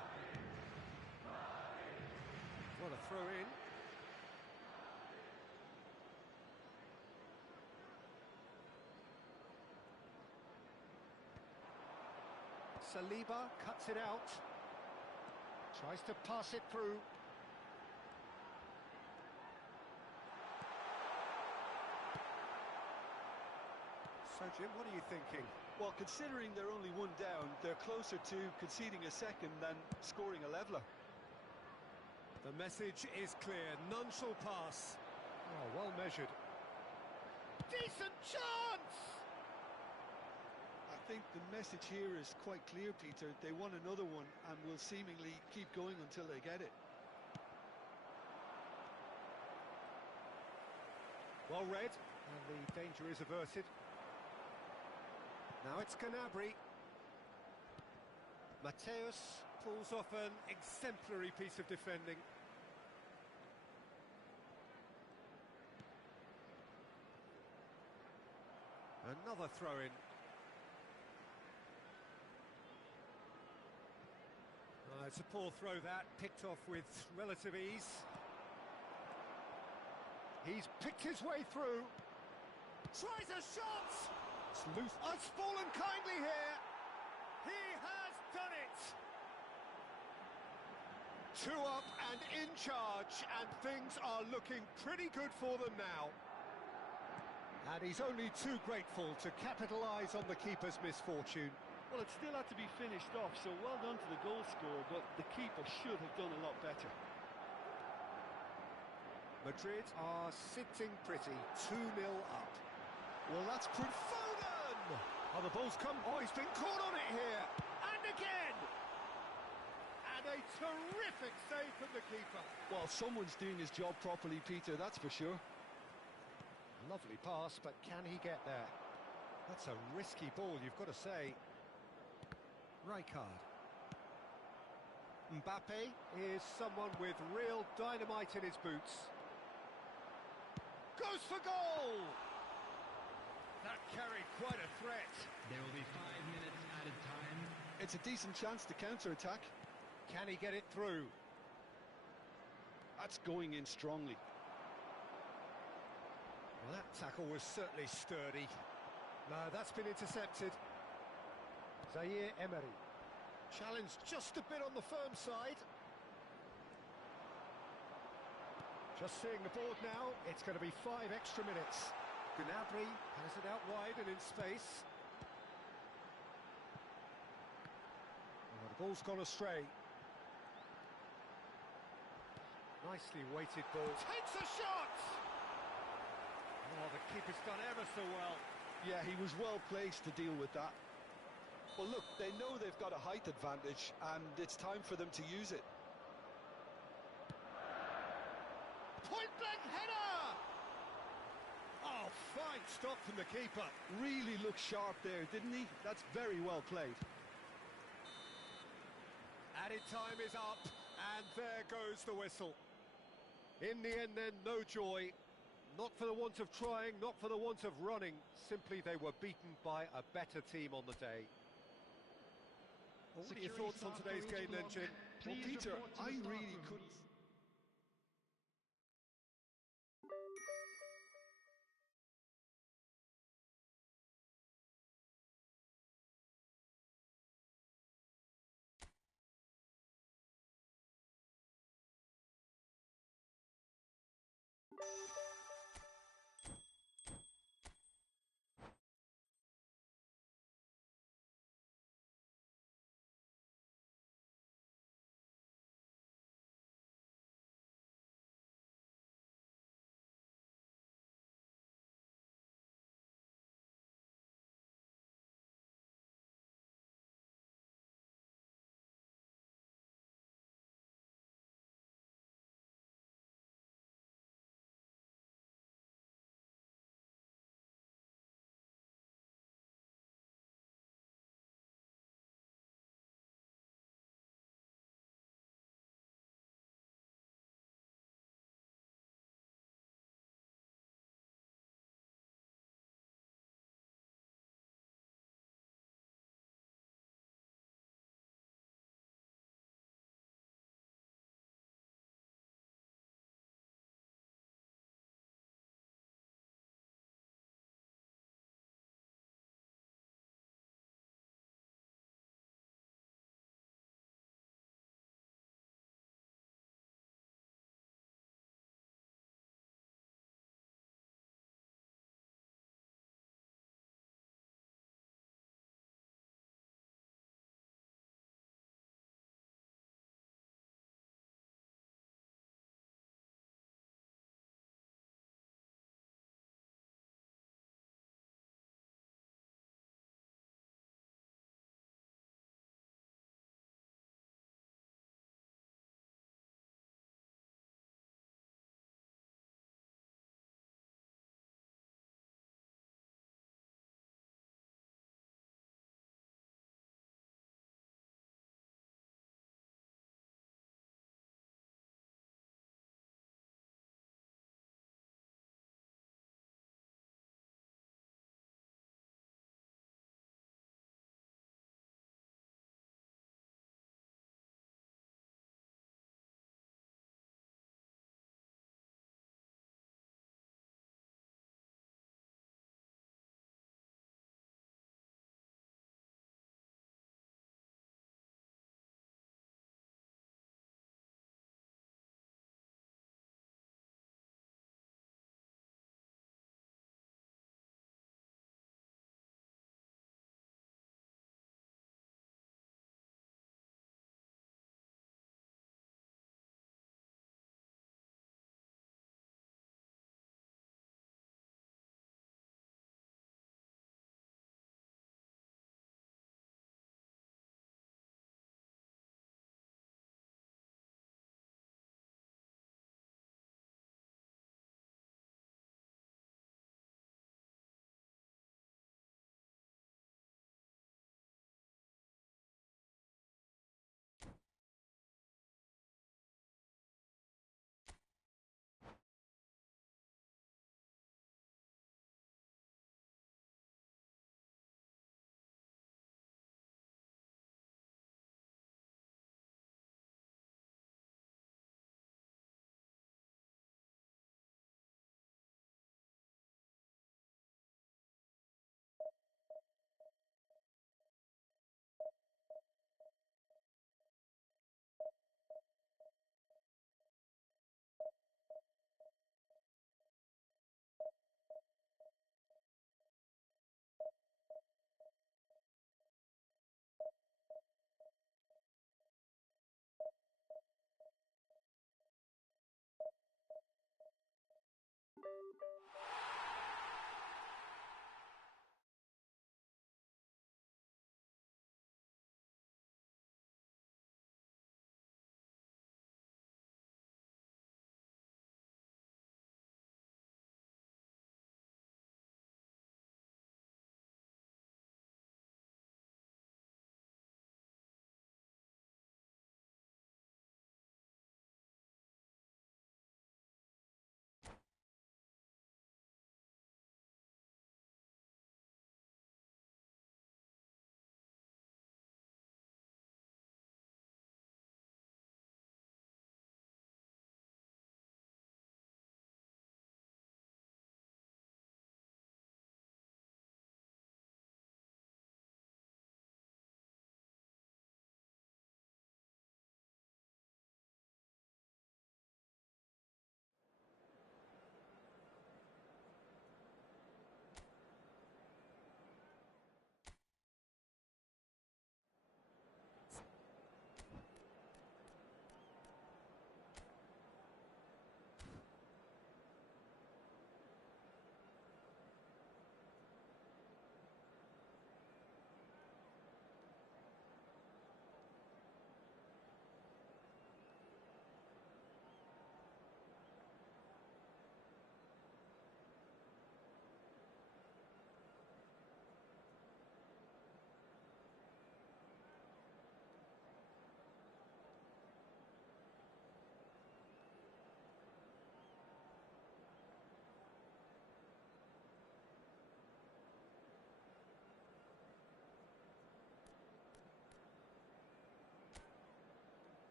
What a throw in. Saliba cuts it out. Tries to pass it through. So, Jim, what are you thinking? Well, considering they're only one down, they're closer to conceding a second than scoring a leveller. The message is clear, none shall pass. Oh, well measured. Decent chance! I think the message here is quite clear, Peter. They want another one and will seemingly keep going until they get it. Well read, and the danger is averted. Now it's Gnabry. Mateus pulls off an exemplary piece of defending. Another throw-in. It's a poor throw that, picked off with relative ease. He's picked his way through. Tries a shot! It's loose. Oh, it's fallen kindly here. He has done it. 2 up and in charge, and things are looking pretty good for them now. And he's only too grateful to capitalise on the keeper's misfortune. Well, it still had to be finished off, so well done to the goal scorer, but the keeper should have done a lot better. Madrid are sitting pretty, 2-0 up. Well, that's pretty... Foden! Oh, the ball's come... Oh, he's been caught on it here! And again! And a terrific save from the keeper. Well, someone's doing his job properly, Peter, that's for sure. Lovely pass, but can he get there? That's a risky ball, you've got to say. Rijkaard. Mbappe is someone with real dynamite in his boots. Goes for goal! That carried quite a threat. There will be 5 minutes added time. It's a decent chance to counter-attack. Can he get it through? That's going in strongly. Well, that tackle was certainly sturdy. No, that's been intercepted. Zaire Emery. Challenged just a bit on the firm side. Just seeing the board now, it's going to be 5 extra minutes. Gnabry has it out wide and in space. Oh, the ball's gone astray. Nicely weighted ball. Takes a shot! Oh, the keeper's done ever so well. Yeah, he was well placed to deal with that. Well, look, they know they've got a height advantage, and it's time for them to use it. Point-blank header! Oh, fine stop from the keeper. Really looked sharp there, didn't he? That's very well played. Added time is up, and there goes the whistle. In the end, then, no joy. Not for the want of trying, not for the want of running. Simply, they were beaten by a better team on the day. Well, what are your thoughts on today's game, then, Jim? Well, Peter, I really couldn't...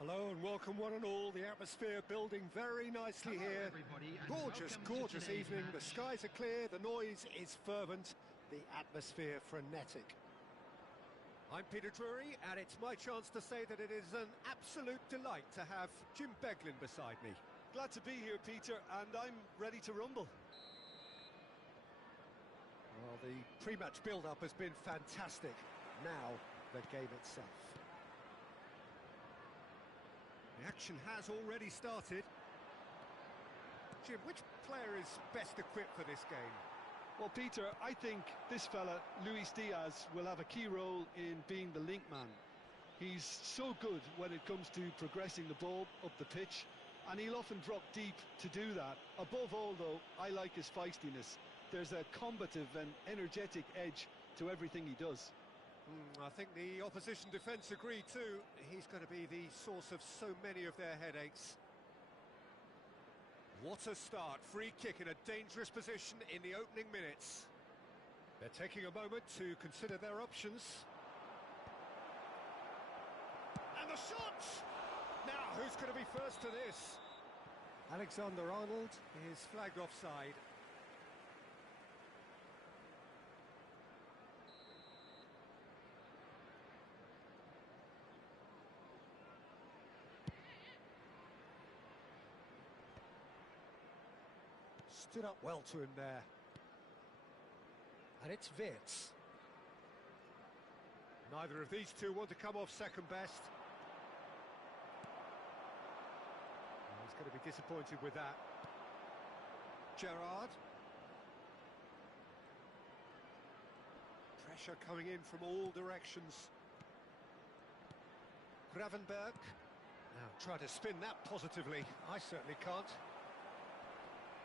Hello and welcome one and all. The atmosphere building very nicely here. Gorgeous evening. The skies are clear, the noise is fervent, the atmosphere frenetic. I'm Peter Drury, and it's my chance to say that it is an absolute delight to have Jim Beglin beside me. Glad to be here, Peter, and I'm ready to rumble. Well, the pre-match build-up has been fantastic. Now, the game itself. The action has already started. Jim, which player is best equipped for this game? Well, Peter, I think this fella, Luis Diaz, will have a key role in being the link man. He's so good when it comes to progressing the ball up the pitch, and he'll often drop deep to do that. Above all, though, I like his feistiness. There's a combative and energetic edge to everything he does. I think the opposition defence agree too. He's going to be the source of so many of their headaches. What a start. Free kick in a dangerous position in the opening minutes. They're taking a moment to consider their options. And the shot! Now, who's going to be first to this? Alexander-Arnold is flagged offside. Stood up well to him there. And it's Wirtz. Neither of these two want to come off second best. Oh, he's going to be disappointed with that. Gerrard. Pressure coming in from all directions. Gravenberg. Now try to spin that positively. I certainly can't.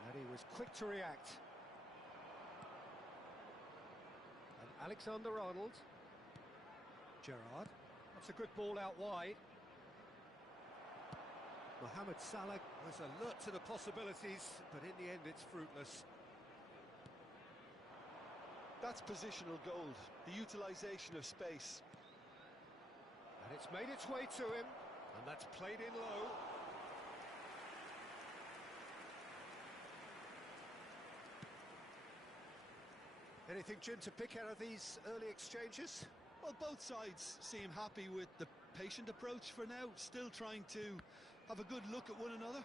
And he was quick to react. And Alexander-Arnold. Gerrard. That's a good ball out wide. Mohamed Salah was alert to the possibilities, but in the end it's fruitless. That's positional gold, the utilisation of space. And it's made its way to him, and that's played in low. Anything, Jim, to pick out of these early exchanges? Well, both sides seem happy with the patient approach for now, still trying to have a good look at one another.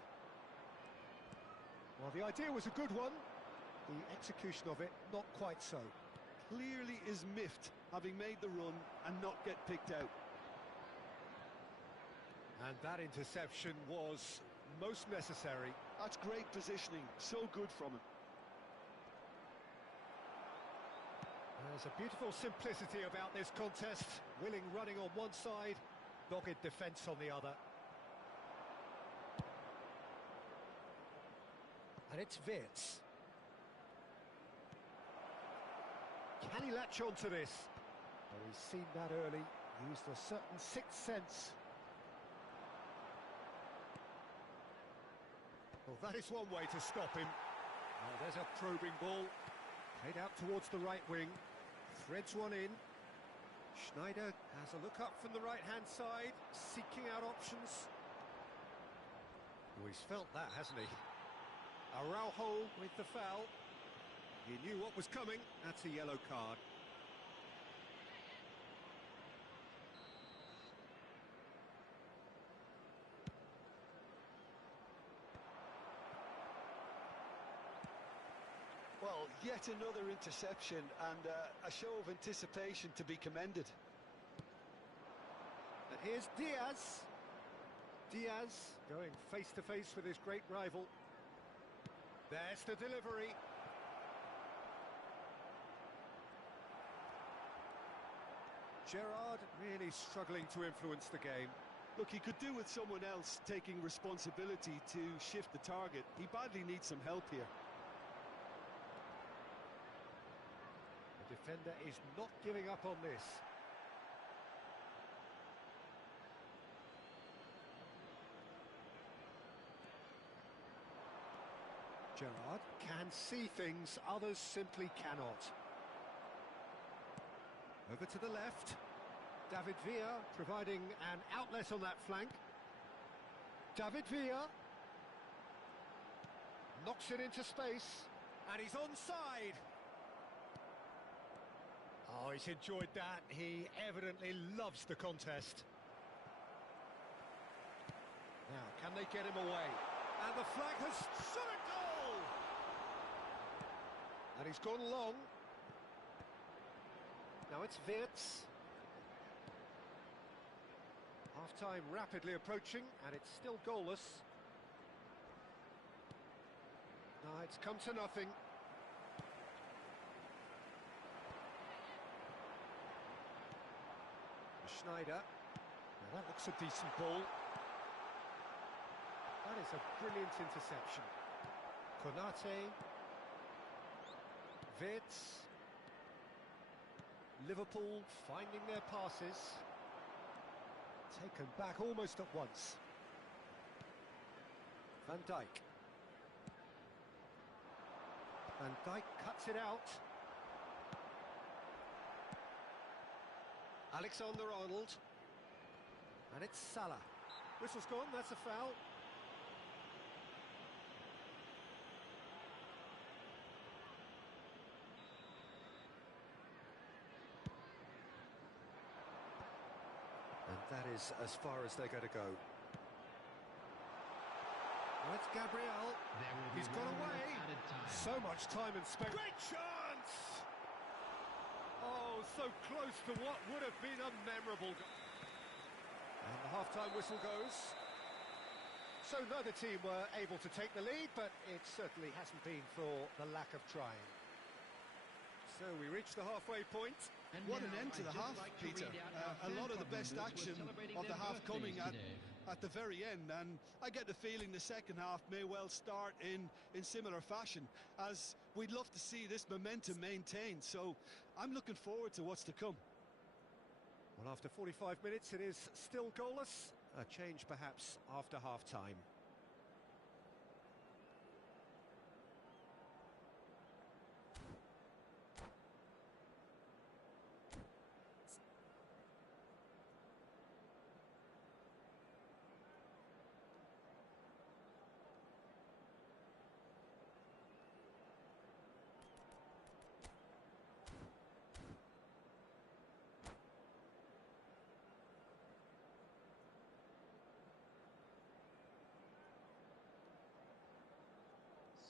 Well, the idea was a good one. The execution of it, not quite so. Clearly is miffed, having made the run and not get picked out. And that interception was most necessary. That's great positioning, so good from him. There's a beautiful simplicity about this contest. Willing running on one side, dogged defence on the other. And it's Wirtz. Can he latch on to this? Well, he's seen that early, used a certain sixth sense. Well, that is one way to stop him. Oh, there's a probing ball. Played out towards the right wing. Threads one in. Schneider has a look up from the right-hand side, seeking out options. Oh, he's felt that, hasn't he? Araujo with the foul. He knew what was coming. That's a yellow card. Well, yet another interception and a show of anticipation to be commended. And here's Diaz. Diaz going face-to-face with his great rival. There's the delivery. Gerrard really struggling to influence the game. Look, he could do with someone else taking responsibility to shift the target. He badly needs some help here. The defender is not giving up on this. Gerrard can see things others simply cannot. Over to the left. David Villa providing an outlet on that flank. David Villa. Knocks it into space. And he's onside. Oh, he's enjoyed that. He evidently loves the contest. Now, can they get him away? And the flag has shot a goal! And he's gone long. Now it's Wirtz. Half-time rapidly approaching, and it's still goalless. No, it's come to nothing. Schneider. Now that looks a decent ball. That is a brilliant interception. Konate. Wirtz. Liverpool finding their passes. Taken back almost at once. Van Dijk. Van Dijk cuts it out. Alexander-Arnold. And it's Salah. Whistle's gone, that's a foul. And that is as far as they're going to go. Well, it's Gabriel. He's got away. So much time and space. Great chance! Oh, so close to what would have been a memorable goal. And the half-time whistle goes. So neither team were able to take the lead, but it certainly hasn't been for the lack of trying. So we reach the halfway point. And what an end to the half, Peter. A lot of the best action of the half coming at the very end, and I get the feeling the second half may well start in similar fashion, as we'd love to see this momentum maintained, so I'm looking forward to what's to come. Well, after 45 minutes it is still goalless, a change perhaps after half-time.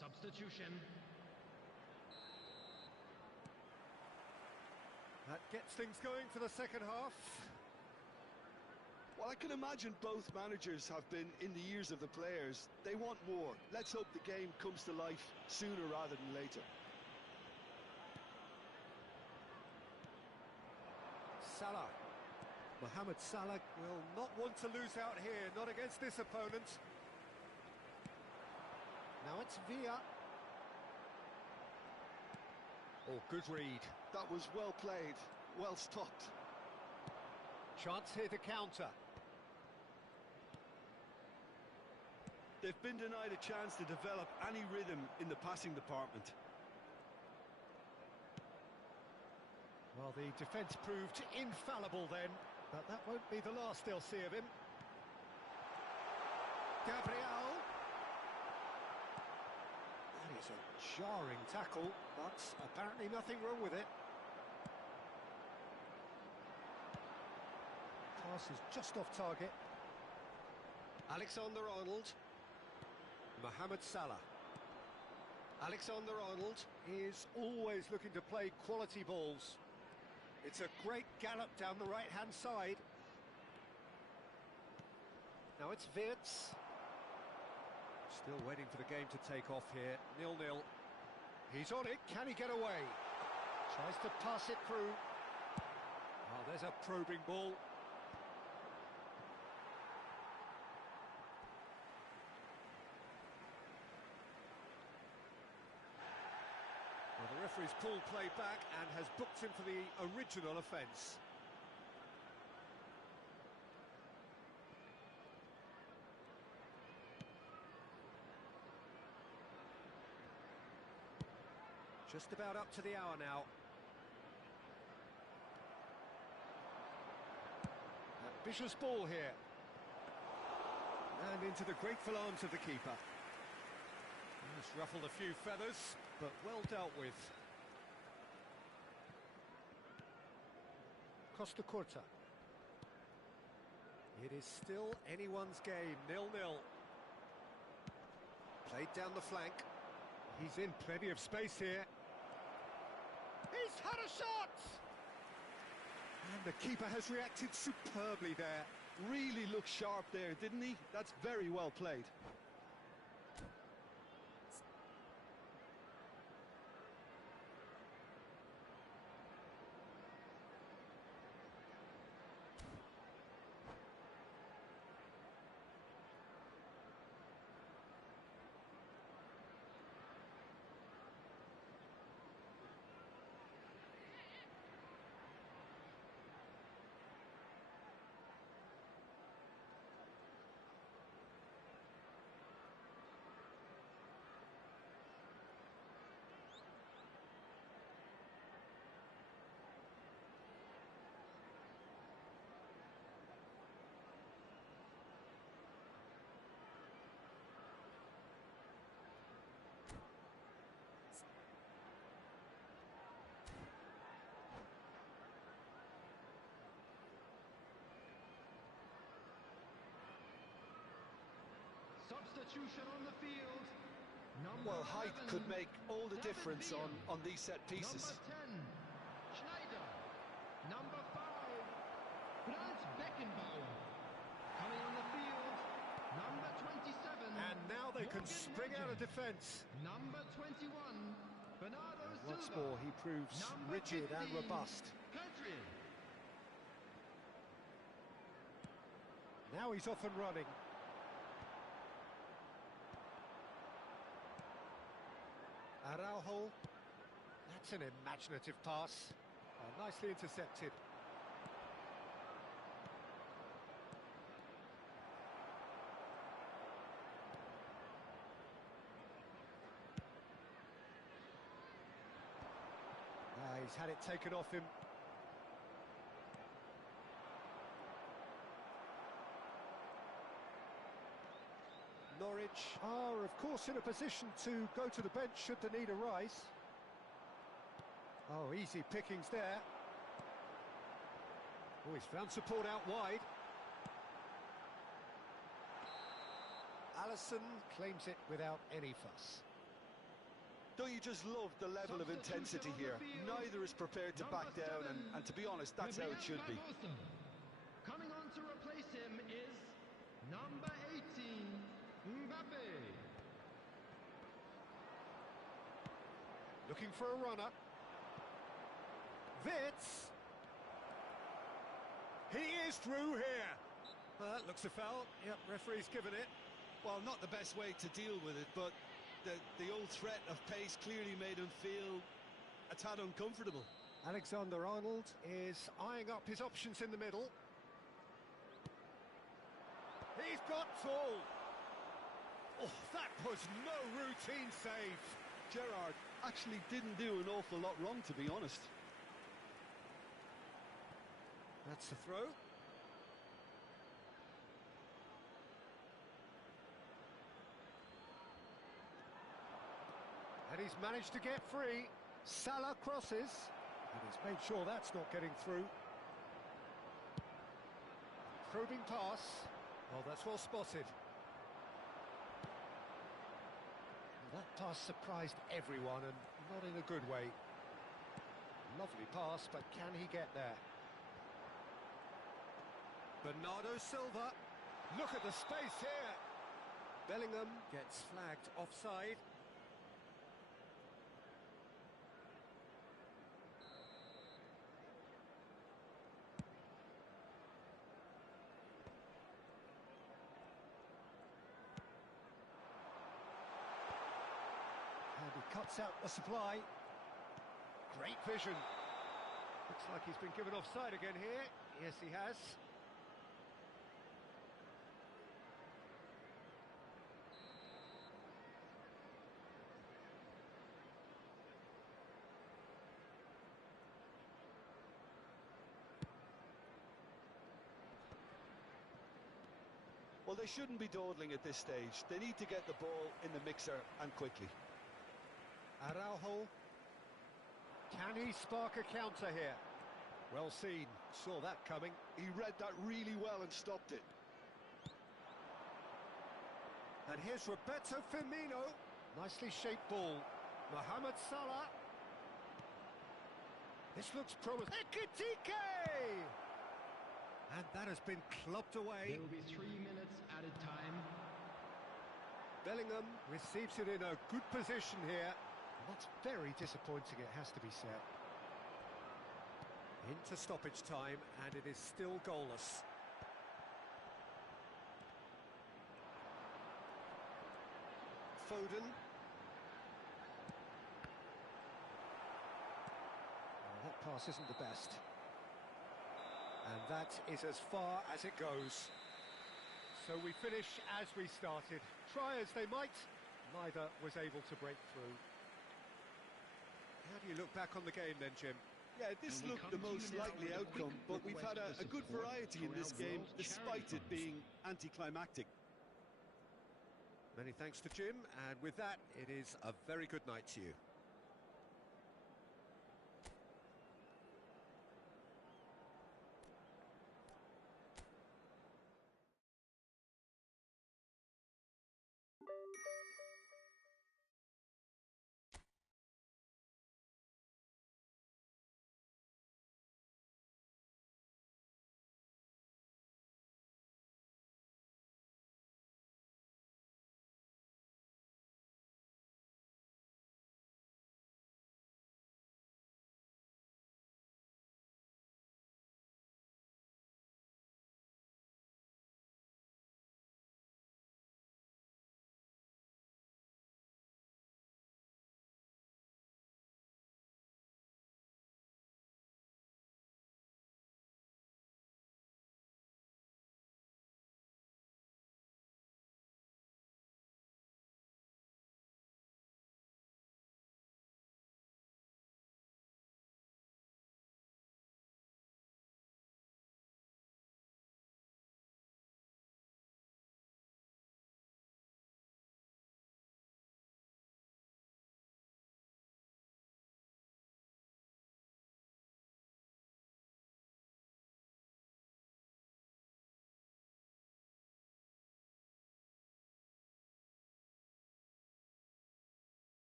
Substitution. That gets things going for the second half. Well, I can imagine both managers have been in the ears of the players. They want more. Let's hope the game comes to life sooner rather than later. Salah. Mohamed Salah will not want to lose out here, not against this opponent. Now it's Villa. Oh, good read. That was well played, well stopped. Chance here to counter. They've been denied a chance to develop any rhythm in the passing department. Well, the defence proved infallible then, but that won't be the last they'll see of him. Gabriel. That is a jarring tackle, but apparently nothing wrong with it. Pass is just off target. Alexander-Arnold. Mohamed Salah. Alexander-Arnold is always looking to play quality balls. It's a great gallop down the right-hand side. Now it's Wirtz. Still waiting for the game to take off here. 0-0. He's on it. Can he get away? Tries to pass it through. Oh, there's a probing ball. Well, the referee's pulled play back and has booked him for the original offence. Just about up to the hour now. Ambitious ball here. And into the grateful arms of the keeper. Just ruffled a few feathers, but well dealt with. Costa Curta. It is still anyone's game, 0-0. Played down the flank. He's in plenty of space here. He's had a shot! And the keeper has reacted superbly there. Really looked sharp there, didn't he? That's very well played. Substitution on the field. Well, height could make all the difference on these set pieces. Number 10, Schneider. Number 5, Franz Beckenbauer. Coming on the field, number 27. And now they can spring out of defence. Number 21, Bernardo Silva. Once more, he proves Number rigid 15, and robust. Country. Now he's off and running. Araujo. That's an imaginative pass. Oh, nicely intercepted. He's had it taken off him. Norwich are, of course, in a position to go to the bench should the need arise. Oh, easy pickings there. Oh, he's found support out wide. Alisson claims it without any fuss. Don't you just love the level of intensity here? Neither is prepared to back down, and to be honest, that's how it should be. Coming on to replace him is number 18, Mbappe. Looking for a runner. Wits. He is through here. That looks a foul. Yep, referee's given it. Well, not the best way to deal with it, but the old threat of pace clearly made him feel a tad uncomfortable. Alexander-Arnold is eyeing up his options in the middle. He's got full. Oh, that was no routine save. Gerrard actually didn't do an awful lot wrong, to be honest. That's the throw. And he's managed to get free. Salah crosses. And he's made sure that's not getting through. Probing pass. Oh, that's well spotted. That pass surprised everyone, and not in a good way. Lovely pass, but can he get there? Bernardo Silva. Look at the space here. Bellingham gets flagged offside. And he cuts out the supply. Great vision. Looks like he's been given offside again here. Yes, he has. Well, they shouldn't be dawdling at this stage. They need to get the ball in the mixer and quickly. Araujo. Can he spark a counter here? Well seen, saw that coming. He read that really well and stopped it. And here's Roberto Firmino. Nicely shaped ball. Mohamed Salah. This looks promising. Ekitike! And that has been clubbed away. There will be 3 minutes added time. Bellingham receives it in a good position here. And that's very disappointing, it has to be said. Into stoppage time, and it is still goalless. Foden. Well, that pass isn't the best. And that is as far as it goes. So we finish as we started. Try as they might, neither was able to break through. How do you look back on the game then, Jim? Yeah, this looked the most likely outcome, but we've had a good variety in this game, despite it being anticlimactic. Many thanks to Jim, and with that, it is a very good night to you.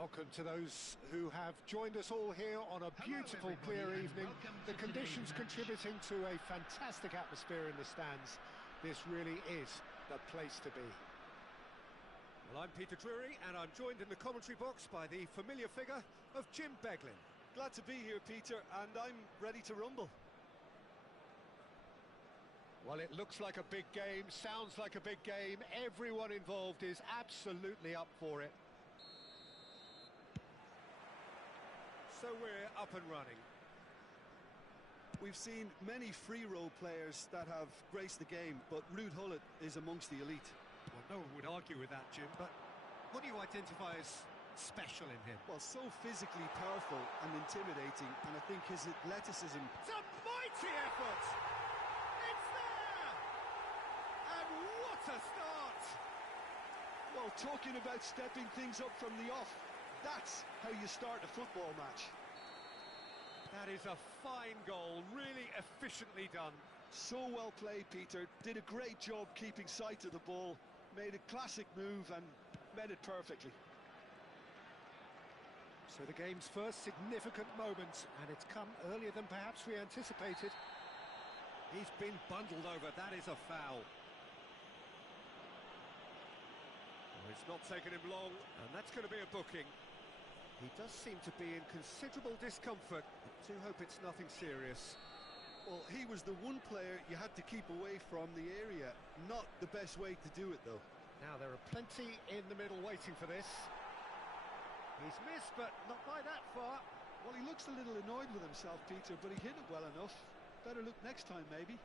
Welcome to those who have joined us all here on a beautiful, clear evening. The conditions contributing to a fantastic atmosphere in the stands. This really is the place to be. Well, I'm Peter Drury, and I'm joined in the commentary box by the familiar figure of Jim Beglin. Glad to be here, Peter, and I'm ready to rumble. Well, it looks like a big game, sounds like a big game. Everyone involved is absolutely up for it. So we're up and running. We've seen many free role players that have graced the game, but Ruud Gullit is amongst the elite. Well, no one would argue with that, Jim, but what do you identify as special in him? Well, so physically powerful and intimidating, and I think his athleticism... It's a mighty effort! It's there! And what a start! Well, talking about stepping things up from the off, that's how you start a football match. That is a fine goal, really efficiently done. So well played, Peter. Did a great job keeping sight of the ball, made a classic move and met it perfectly. So the game's first significant moment, and it's come earlier than perhaps we anticipated. He's been bundled over, that is a foul. Well, it's not taken him long, and that's going to be a booking. He does seem to be in considerable discomfort. I do hope it's nothing serious. Well, he was the one player you had to keep away from the area. Not the best way to do it, though. Now, there are plenty in the middle waiting for this. He's missed, but not by that far. Well, he looks a little annoyed with himself, Peter, but he hit it well enough. Better look next time, maybe.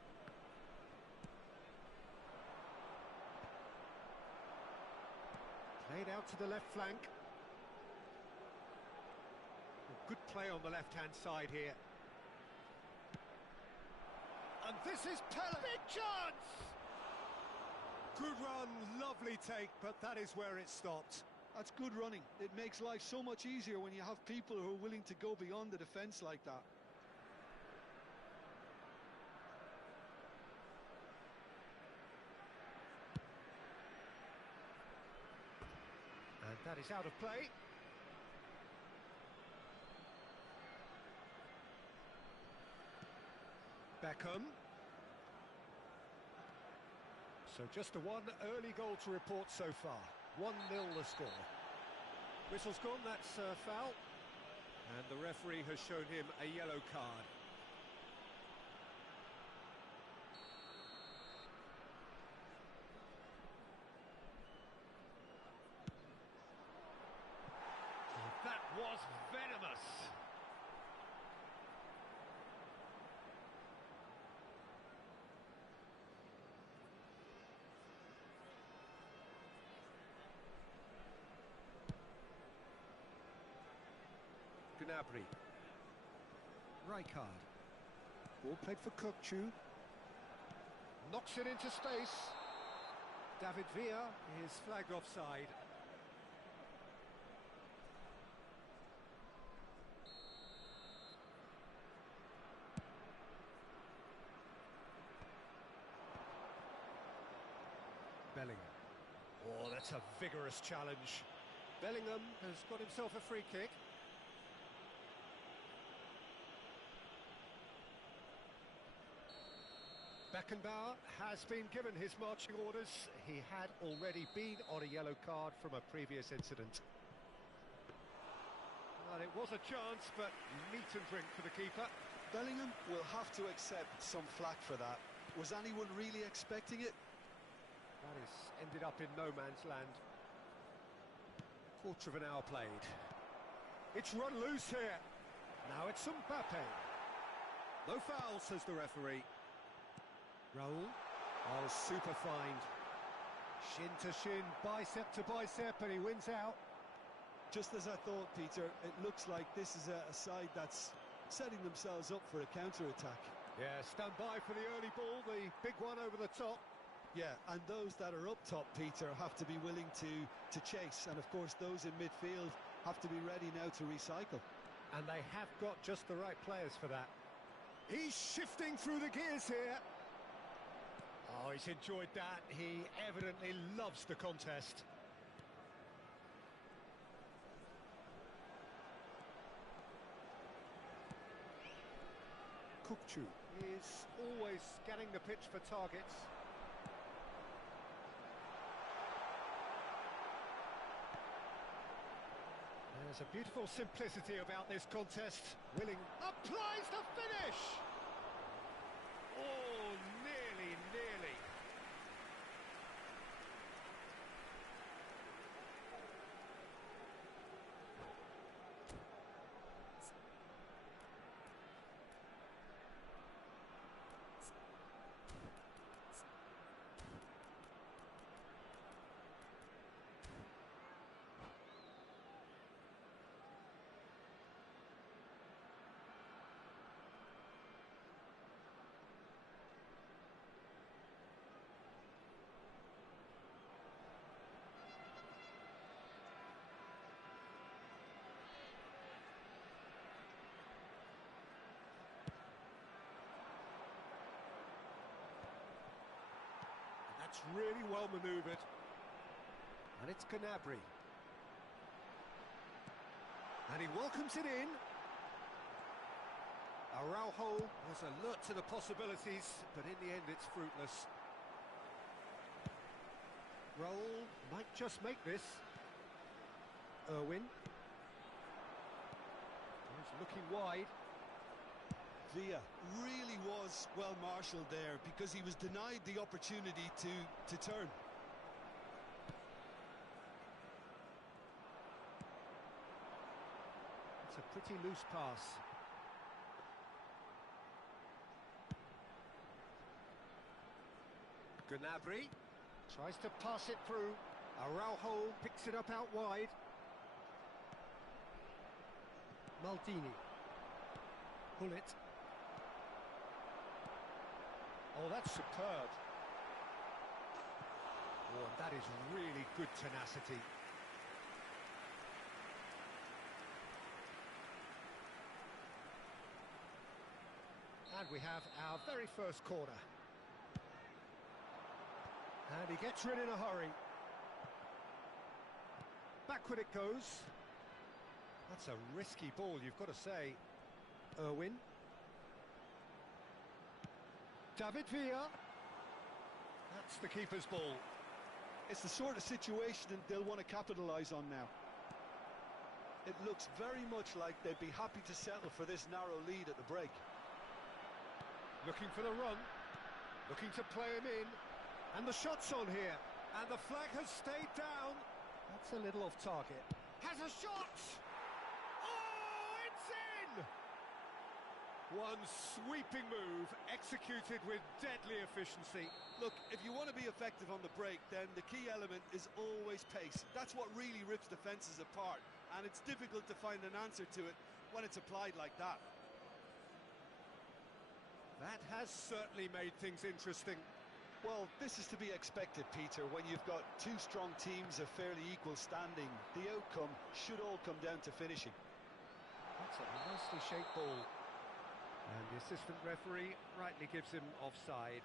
Played out to the left flank. Good play on the left-hand side here. And this is Pele. Big chance! Good run, lovely take, but that is where it stopped. That's good running. It makes life so much easier when you have people who are willing to go beyond the defence like that. And that is out of play. Beckham. So just a one early goal to report so far. 1-0 the score. Whistle's gone, that's a foul. And the referee has shown him a yellow card. That was venomous. Gnabry. Rijkaard. Ball played for Kukçu. Knocks it into space. David Villa is flagged offside. Bellingham. Oh, that's a vigorous challenge. Bellingham has got himself a free kick. Beckenbauer has been given his marching orders. He had already been on a yellow card from a previous incident. Well, it was a chance, but meat and drink for the keeper. Bellingham will have to accept some flack for that. Was anyone really expecting it? That has ended up in no man's land. Quarter of an hour played. It's run loose here. Now it's Mbappe. No foul, says the referee. Raul. Oh, super find. Shin to shin, bicep to bicep, and he wins out. Just as I thought, Peter, it looks like this is a side that's setting themselves up for a counter-attack. Yeah, stand by for the early ball, the big one over the top. Yeah, and those that are up top, Peter, have to be willing to chase. And, of course, those in midfield have to be ready now to recycle. And they have got just the right players for that. He's shifting through the gears here. Oh, he's enjoyed that. He evidently loves the contest. Kukcu is always scanning the pitch for targets. There's a beautiful simplicity about this contest. Willing applies the finish! Oh, nearly. That's really well manoeuvred. And it's Gnabry. And he welcomes it in. Araujo was alert to the possibilities, but in the end it's fruitless. Raul might just make this. Irwin. He's looking wide. Villa really was well marshalled there because he was denied the opportunity to turn. It's a pretty loose pass. Gnabry tries to pass it through. Araujo picks it up out wide. Maldini. Hullet. Oh, that's superb. Oh, and that is really good tenacity. And we have our very first corner. And he gets rid in a hurry. Backward it goes. That's a risky ball, you've got to say. Irwin. David Villa. That's the keeper's ball. It's the sort of situation that they'll want to capitalise on now. It looks very much like they'd be happy to settle for this narrow lead at the break. Looking for the run. Looking to play him in. And the shot's on here. And the flag has stayed down. That's a little off target. Has a shot! Oh, it's in! One sweeping move, executed with deadly efficiency. Look, if you want to be effective on the break, then the key element is always pace. That's what really rips defences apart, and it's difficult to find an answer to it when it's applied like that. That has certainly made things interesting. Well, this is to be expected, Peter. When you've got two strong teams of fairly equal standing, the outcome should all come down to finishing. That's a nicely shaped ball. And the assistant referee rightly gives him offside.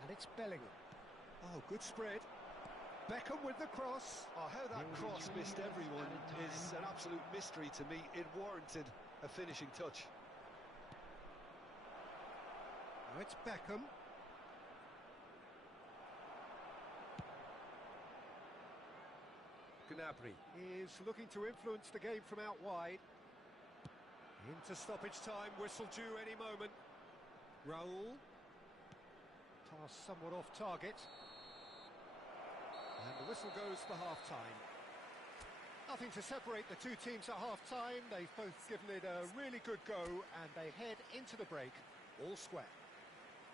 And it's Bellingham. Oh, good spread. Beckham with the cross. Oh, how that cross missed everyone is an absolute mystery to me. It warranted a finishing touch. Now it's Beckham. Gnabry is looking to influence the game from out wide. Into stoppage time, whistle due any moment. Raul. Pass somewhat off target. And the whistle goes for half-time. Nothing to separate the two teams at half-time. They've both given it a really good go, and they head into the break all square.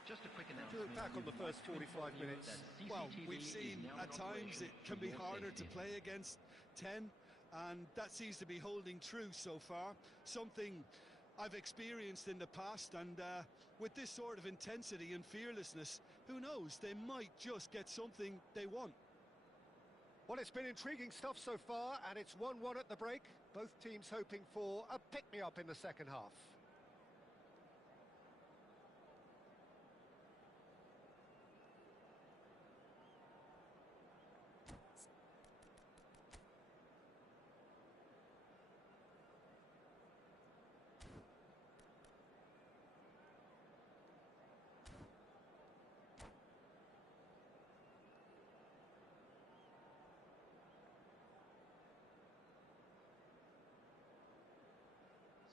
Just a quick announcement. To look back on the first 45 minutes. Well, we've seen at times it can be harder to play against 10, and that seems to be holding true so far. Something I've experienced in the past, and with this sort of intensity and fearlessness, who knows, they might just get something they want. Well, it's been intriguing stuff so far, and it's 1-1 at the break. Both teams hoping for a pick-me-up in the second half.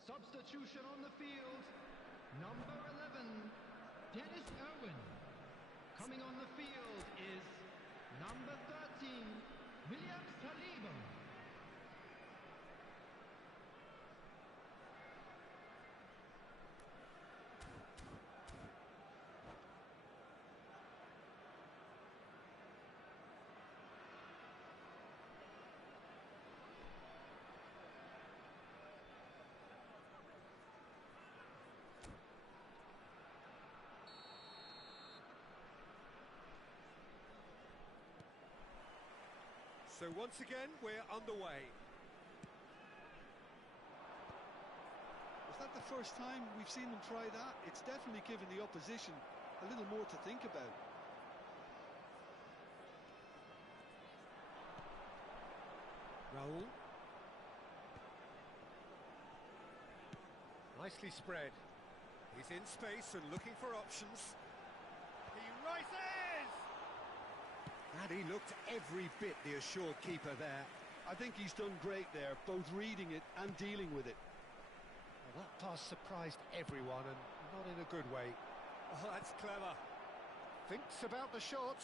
Substitution on the field, number 11, Dennis Irwin. Coming on the field is number 13, William Saliba. So once again, we're underway. Was that the first time we've seen them try that? It's definitely given the opposition a little more to think about. Raul. Nicely spread. He's in space and looking for options. He rises! And he looked every bit the assured keeper there. I think he's done great there, both reading it and dealing with it. Well, that pass surprised everyone, and not in a good way. Oh, that's clever. Thinks about the shot.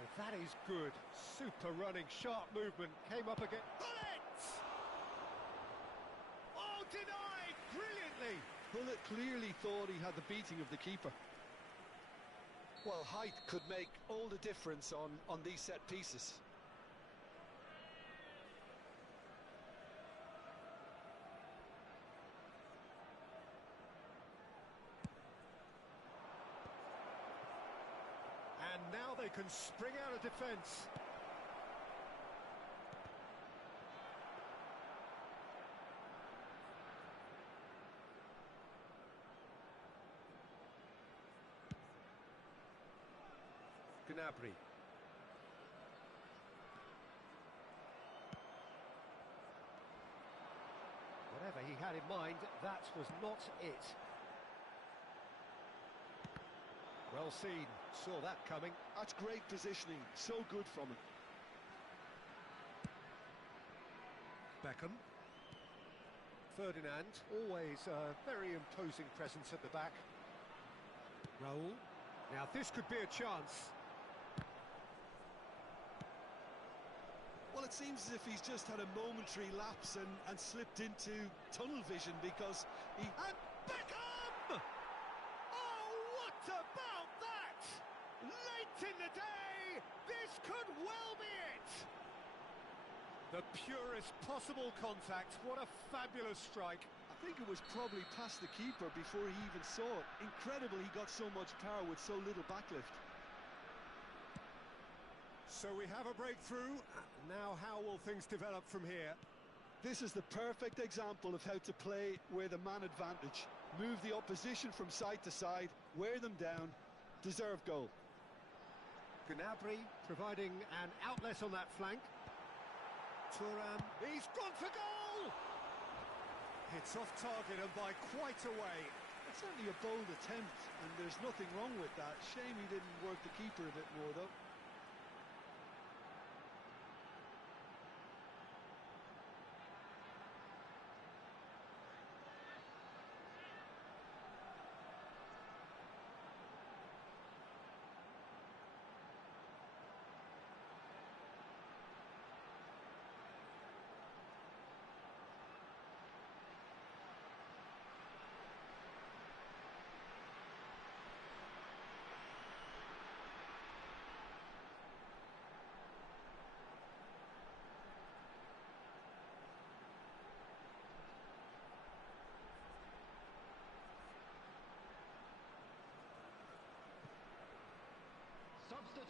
Well, that is good. Super running, sharp movement. Came up again. Bullet! Oh, denied brilliantly. Bullet clearly thought he had the beating of the keeper. Well, height could make all the difference on these set pieces. And now they can spring out of defence. Gnabry. Whatever he had in mind, that was not it. Well seen, saw that coming. That's great positioning, so good from him. Beckham. Ferdinand, always a very imposing presence at the back. Raul. Now this could be a chance. Well, it seems as if he's just had a momentary lapse and slipped into tunnel vision because he... And Beckham! Oh, what about that? Late in the day, this could well be it! The purest possible contact, what a fabulous strike. I think it was probably past the keeper before he even saw it. Incredible he got so much power with so little backlift. So we have a breakthrough. Now how will things develop from here? This is the perfect example of how to play with a man advantage. Move the opposition from side to side, wear them down, deserve goal. Gnabry providing an outlet on that flank. Thuram, he's gone for goal! It's off target and by quite a way. It's certainly a bold attempt, and there's nothing wrong with that. Shame he didn't work the keeper a bit more, though.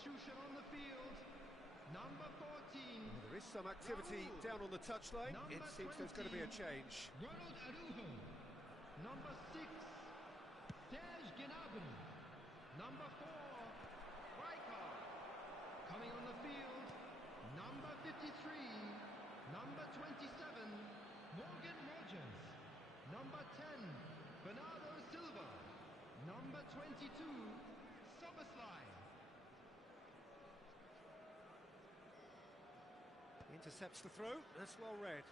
substitution on the field. Number 14. Well, there is some activity down on the touchline. It seems there's going to be a change. Ronald Araujo. Number 6. Serge Gnabry. Number 4. Rijkaard. Coming on the field. Number 53. Number 27. Morgan Rogers. Number 10. Bernardo Silva. Number 22. Soboslai. Intercepts the throw, that's well read.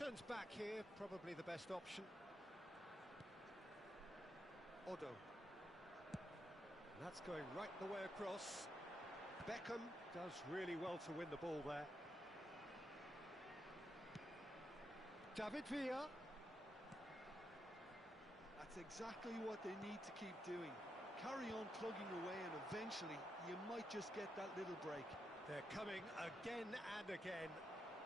Turns back here, probably the best option. Odo. That's going right the way across. Beckham does really well to win the ball there. David Villa. That's exactly what they need to keep doing. Carry on plugging away and eventually you might just get that little break. They're coming again and again.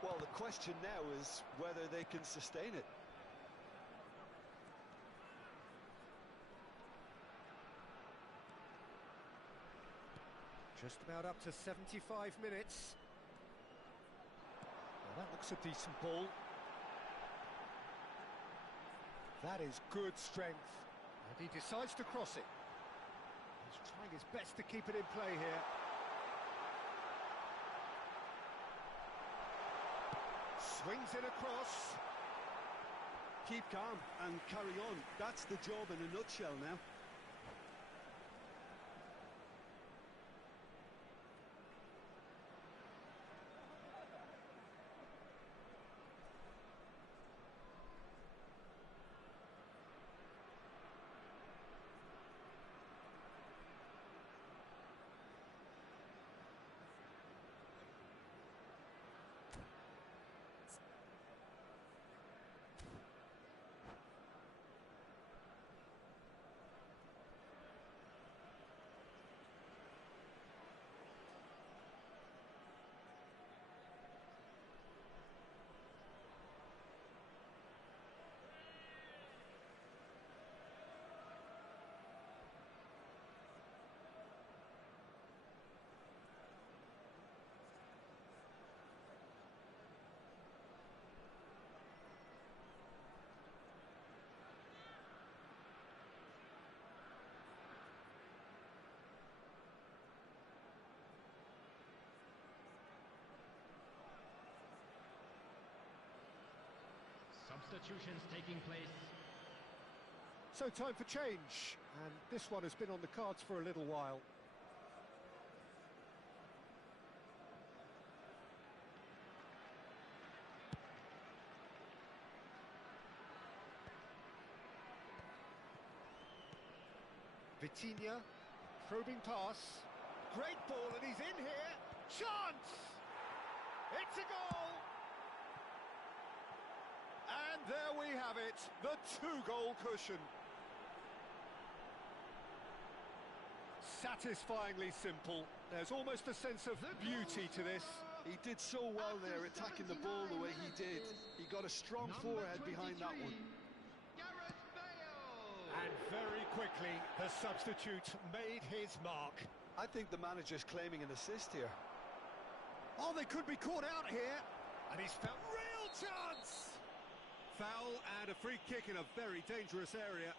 Well, the question now is whether they can sustain it. Just about up to 75 minutes. Well, that looks a decent ball. That is good strength. And he decides to cross it. He's trying his best to keep it in play here. Swings it across. Keep calm and carry on. That's the job in a nutshell now. Substitutions taking place. So time for change, and this one has been on the cards for a little while. Vitinha, probing pass, great ball and he's in here, chance! It's a goal! And there we have it, the two-goal cushion. Satisfyingly simple. There's almost a sense of beauty to this. He did so well there, attacking the ball the way he did. He got a strong forehead behind that one. And very quickly, the substitute made his mark. I think the manager's claiming an assist here. Oh, they could be caught out here. And he's found real chance! Foul and a free kick in a very dangerous area.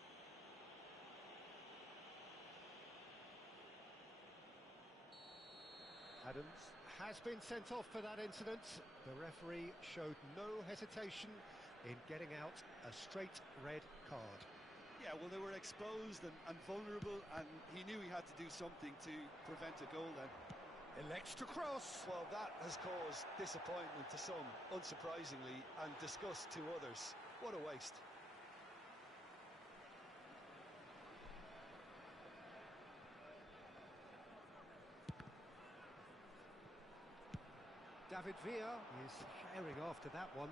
Adams has been sent off for that incident. The referee showed no hesitation in getting out a straight red card. Yeah, well, they were exposed and vulnerable, and he knew he had to do something to prevent a goal then. Elects to cross. Well, that has caused disappointment to some, unsurprisingly, and disgust to others. What a waste. David Villa is herring after that one.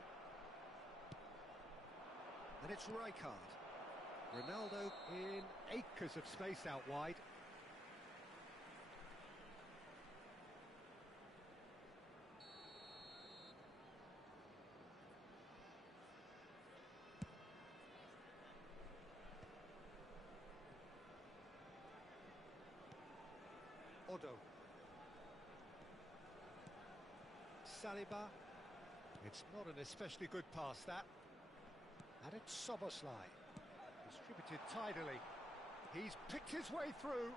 And it's Rijkaard. Ronaldo in acres of space out wide. Odo. Ronaldo. Saliba. It's not an especially good pass, that. And it's Soboslai. Distributed tidily. He's picked his way through.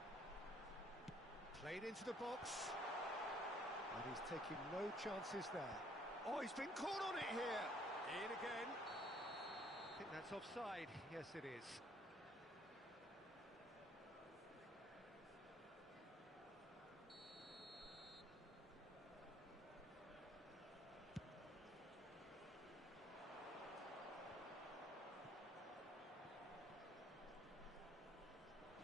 Played into the box. And he's taking no chances there. Oh, he's been caught on it here. In again. I think that's offside. Yes, it is.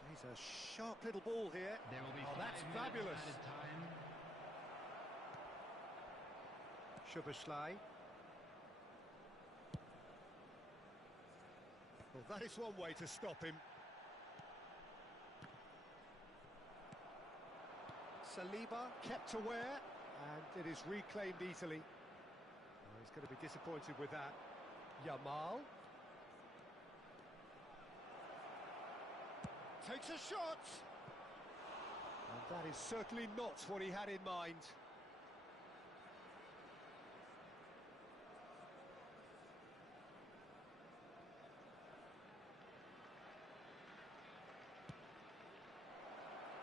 He's a sharp little ball here. There will be that's 5 fabulous. minutes added time. Szoboszlai. Well, that is one way to stop him. Saliba kept aware, and it is reclaimed easily. Oh, he's going to be disappointed with that. Yamal. Takes a shot! And that is certainly not what he had in mind.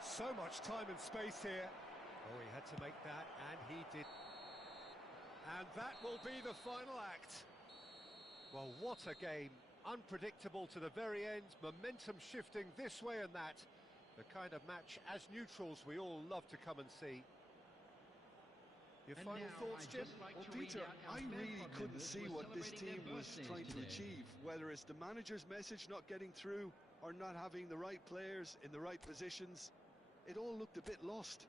So much time and space here. Oh, he had to make that, and he did. And that will be the final act. Well, what a game. Unpredictable to the very end, momentum shifting this way and that. The kind of match, as neutrals, we all love to come and see. Your final thoughts, Jim? Well, Peter, I really couldn't see what this team was trying to achieve, whether it's the manager's message not getting through or not having the right players in the right positions. It all looked a bit lost.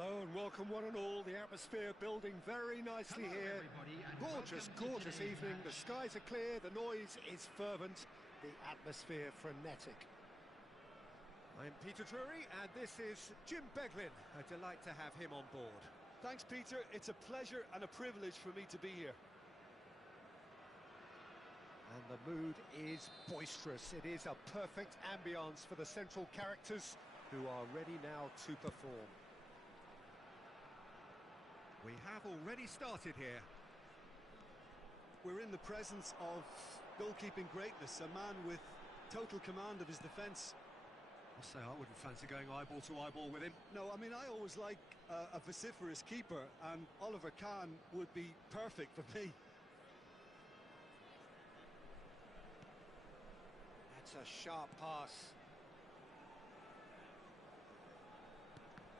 Hello and welcome one and all. The atmosphere building very nicely here. Gorgeous, gorgeous evening. The skies are clear, the noise is fervent, the atmosphere frenetic. I'm Peter Drury and this is Jim Beglin. A delight to have him on board. Thanks, Peter. It's a pleasure and a privilege for me to be here. And the mood is boisterous. It is a perfect ambience for the central characters who are ready now to perform. We have already started here. We're in the presence of goalkeeping greatness, a man with total command of his defence. I'll say I wouldn't fancy going eyeball to eyeball with him. No, I mean, I always like a vociferous keeper, and Oliver Kahn would be perfect for me. That's a sharp pass.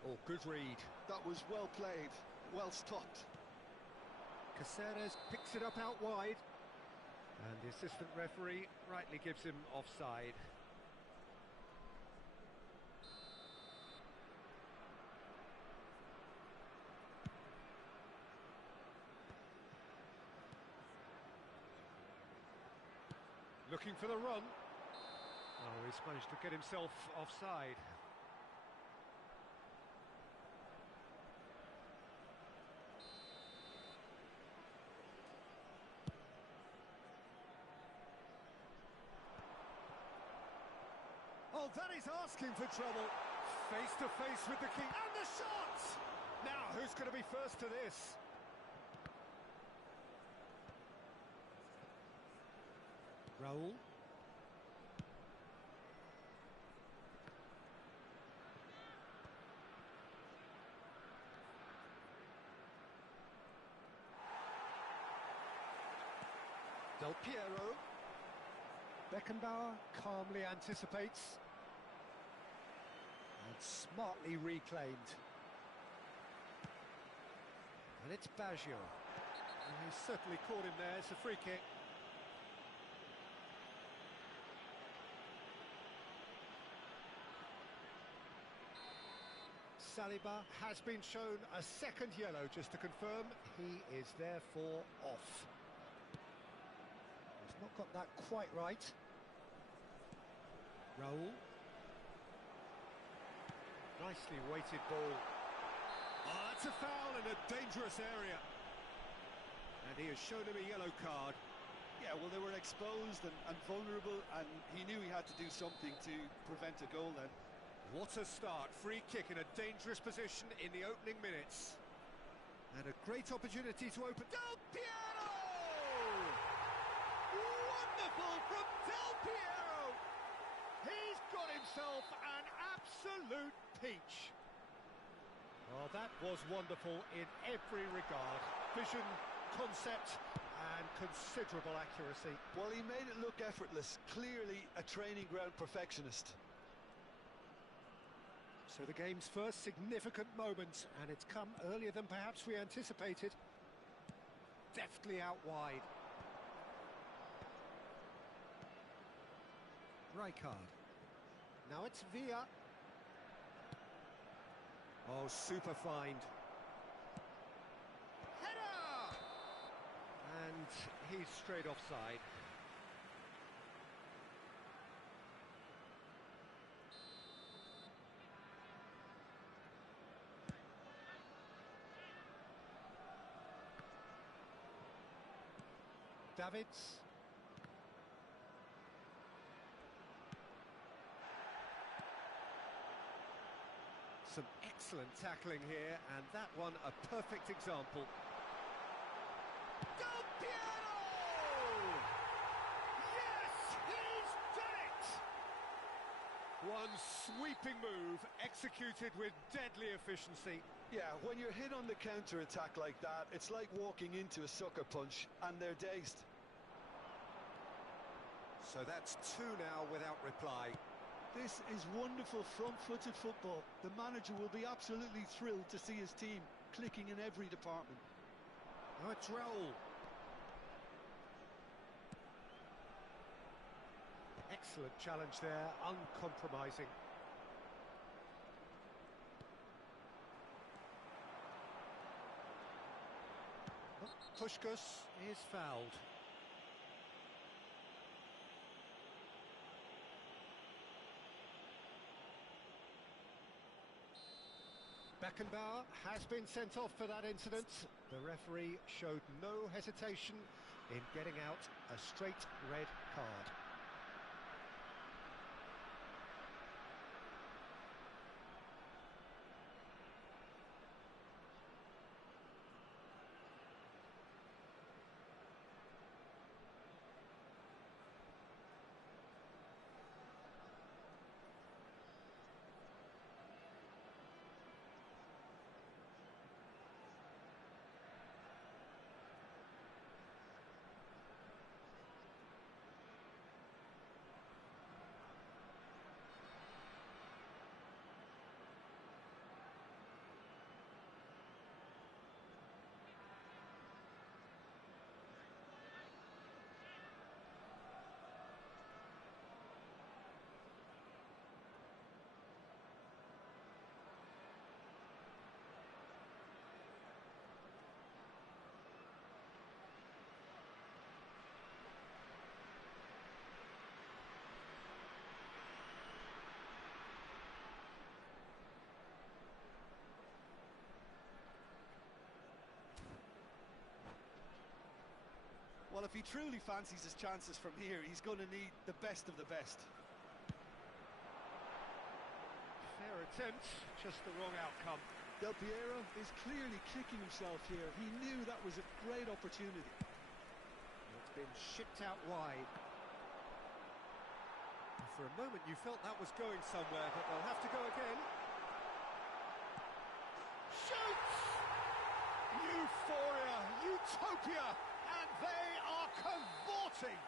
Oh, good read. That was well played, well stopped. Caceres picks it up out wide. And the assistant referee rightly gives him offside. Looking for the run. Oh, he's managed to get himself offside. Oh, that is asking for trouble. Face to face with the king. And the shot! Now, who's going to be first to this? Raul. Del Piero. Beckenbauer calmly anticipates. And smartly reclaimed. And it's Baggio. And he's certainly caught him there. It's a free kick. Saliba has been shown a second yellow, just to confirm. He is therefore off. He's not got that quite right. Raul. Nicely weighted ball. Oh, that's a foul in a dangerous area. And he has shown him a yellow card. Yeah, well, they were exposed and vulnerable, and he knew he had to do something to prevent a goal then. What a start. Free kick in a dangerous position in the opening minutes. And a great opportunity to open. Del Piero! Wonderful from Del Piero! He's got himself an absolute peach. Oh, that was wonderful in every regard. Vision, concept, and considerable accuracy. Well, he made it look effortless. Clearly a training ground perfectionist. So the game's first significant moment, and it's come earlier than perhaps we anticipated. Deftly out wide. Rijkaard. Now it's Villa. Oh, super find. Header! And he's straight offside. Davids. Some excellent tackling here, and that one a perfect example. Del Piero! Yes, he's done it! One sweeping move, executed with deadly efficiency. Yeah, when you're hit on the counter-attack like that, it's like walking into a sucker punch, and they're dazed. So that's two now without reply. This is wonderful front-footed football. The manager will be absolutely thrilled to see his team clicking in every department. Oh, it's Raul. Excellent challenge there, uncompromising. Puskás is fouled. Beckenbauer has been sent off for that incident. The referee showed no hesitation in getting out a straight red card. Well, if he truly fancies his chances from here, he's going to need the best of the best. Fair attempt, just the wrong outcome. Del Piero is clearly kicking himself here. He knew that was a great opportunity. It's been shipped out wide. For a moment you felt that was going somewhere, but they'll have to go again. Shoots! Euphoria! Utopia! And they are cavorting!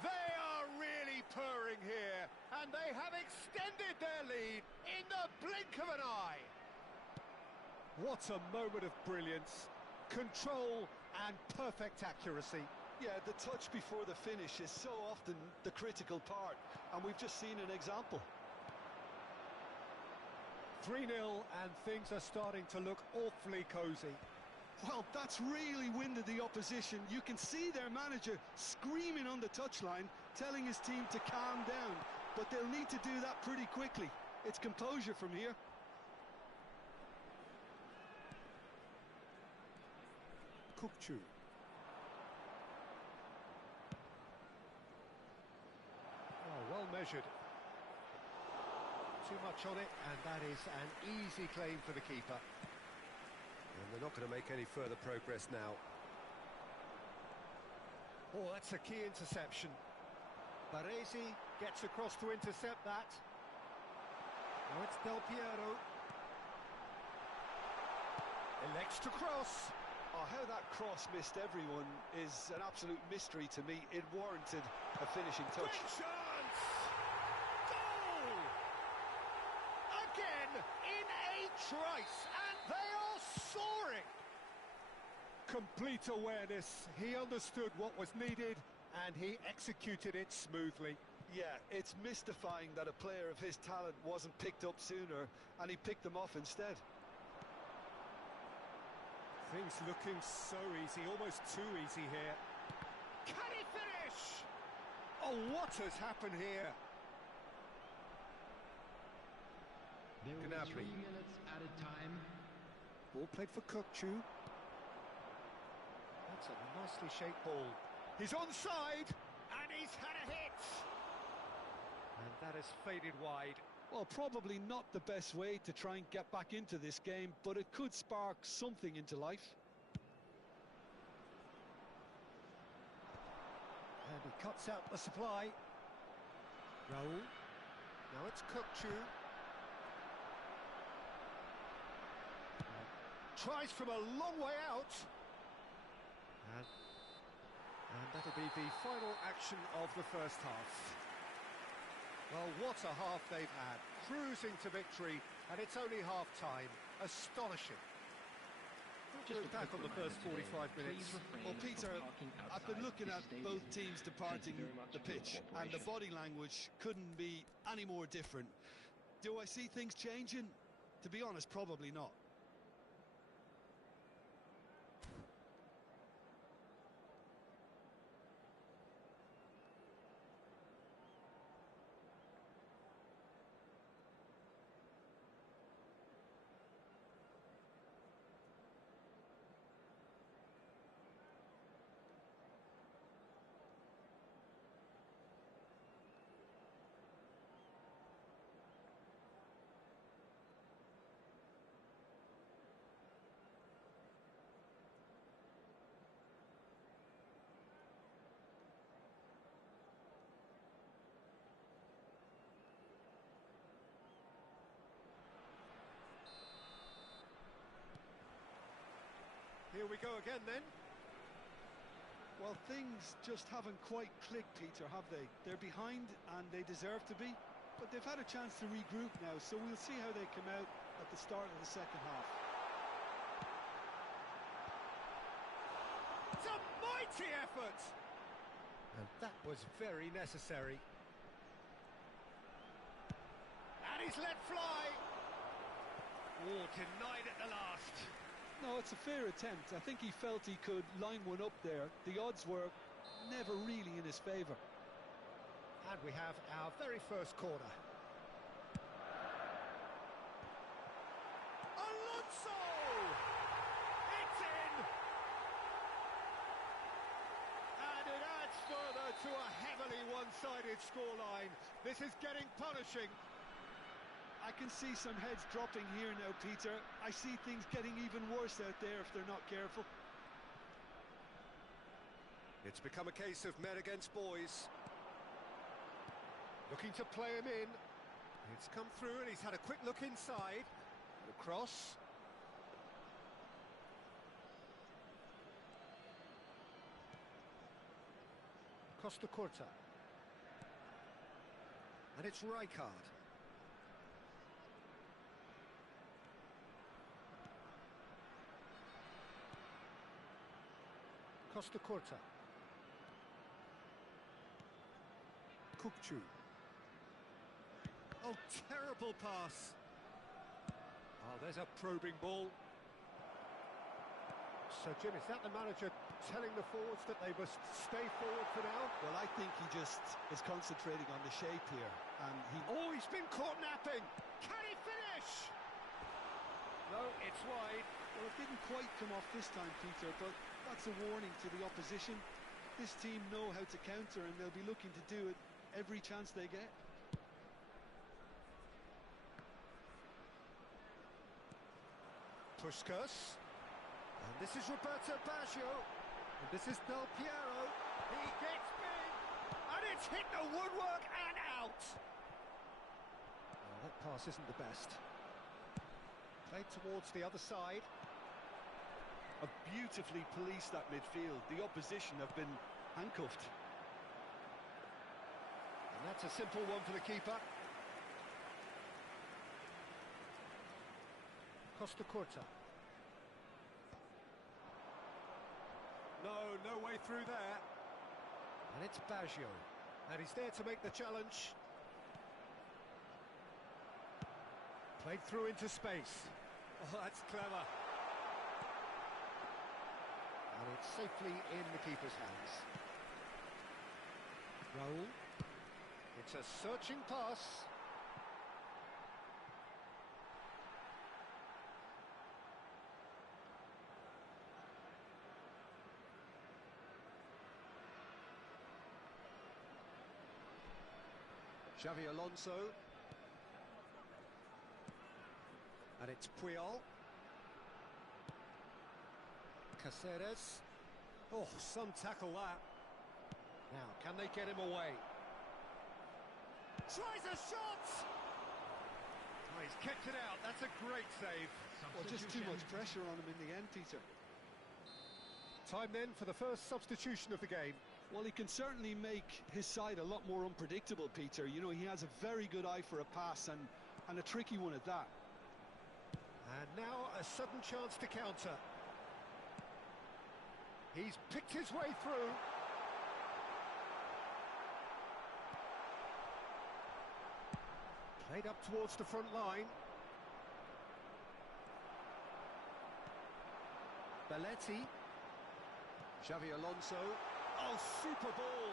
They are really purring here, and they have extended their lead in the blink of an eye. What a moment of brilliance, control and perfect accuracy. Yeah, the touch before the finish is so often the critical part, and we've just seen an example. 3-0, and things are starting to look awfully cosy. Well, that's really winded the opposition. You can see their manager screaming on the touchline, telling his team to calm down, but they'll need to do that pretty quickly. It's composure from here. Kukçu. Oh, well measured. Too much on it, and that is an easy claim for the keeper. And they're not going to make any further progress now. Oh, that's a key interception. Baresi gets across to intercept that. Now it's Del Piero. Elects to cross. Oh, how that cross missed everyone is an absolute mystery to me. It warranted a finishing touch. Great chance! Goal! Again in a trice, and they are soaring! Complete awareness. He understood what was needed, and he executed it smoothly. Yeah, it's mystifying that a player of his talent wasn't picked up sooner, and he picked them off instead. Things looking so easy, almost too easy here. Can he finish? Oh, what has happened here? There were 3 minutes at a time. Ball played for Kukçu. That's a nicely shaped ball. He's onside, and he's had a hit. And that has faded wide. Well, probably not the best way to try and get back into this game, but it could spark something into life. And he cuts out the supply. Raul. Now it's Kukçu. Tries from a long way out. And that'll be the final action of the first half. Well, what a half they've had, cruising to victory, and it's only half-time. Astonishing. Just back on the first 45 minutes. Well, Peter, I've been looking at both teams departing the pitch, and the body language couldn't be any more different. Do I see things changing? To be honest, probably not. Here we go again then. Well, things just haven't quite clicked, Peter, have they? They're behind and they deserve to be, but they've had a chance to regroup now, so we'll see how they come out at the start of the second half. It's a mighty effort! And that was very necessary. And he's let fly! Oh, denied at the last. No, it's a fair attempt. I think he felt he could line one up there. The odds were never really in his favour. And we have our very first corner. Alonso! It's in! And it adds further to a heavily one-sided scoreline. This is getting punishing. I can see some heads dropping here now, Peter. I see things getting even worse out there if they're not careful. It's become a case of men against boys. Looking to play him in. It's come through and he's had a quick look inside. The cross. Costa Curta. And it's Rijkaard. Costa Curta. Kukçu. Oh, terrible pass. Oh, there's a probing ball. So, Jim, is that the manager telling the forwards that they must stay forward for now? Well, I think he just is concentrating on the shape here. And Oh, he's been caught napping. Can he finish? No, it's wide. Well, it didn't quite come off this time, Peter, but that's a warning to the opposition. This team know how to counter and they'll be looking to do it every chance they get. Puskas. And this is Roberto Baggio. And this is Del Piero. He gets big. And it's hit the woodwork and out. Well, that pass isn't the best. Played towards the other side. Have beautifully policed that midfield. The opposition have been handcuffed. And that's a simple one for the keeper. Costa Curta. No way through there. And it's Baggio. And he's there to make the challenge. Played through into space. Oh, that's clever. And it's safely in the keeper's hands. Raul. It's a searching pass. Xavi Alonso. And it's Puyol. Caceres. Oh, some tackle that. Now, can they get him away? Tries a shot! Oh, he's kept it out. That's a great save. Well, just too much pressure on him in the end, Peter. Time then for the first substitution of the game. Well, he can certainly make his side a lot more unpredictable, Peter. You know, he has a very good eye for a pass and a tricky one at that. And now a sudden chance to counter. He's picked his way through. Played up towards the front line. Belletti. Xavi Alonso. Oh, super ball!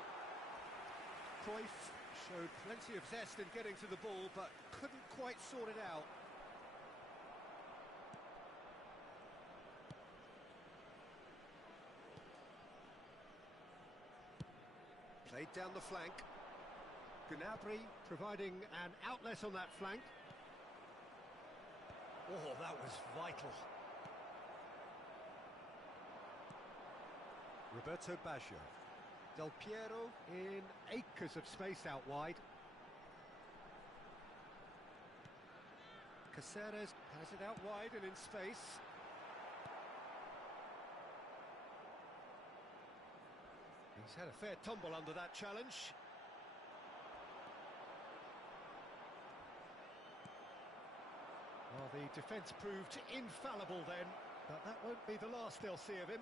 Cruyff showed plenty of zest in getting to the ball, but couldn't quite sort it out. Played down the flank. Gnabry providing an outlet on that flank. Oh, that was vital. Roberto Baggio. Del Piero in acres of space out wide. Caceres has it out wide and in space. He's had a fair tumble under that challenge. Well, the defence proved infallible then, but that won't be the last they'll see of him.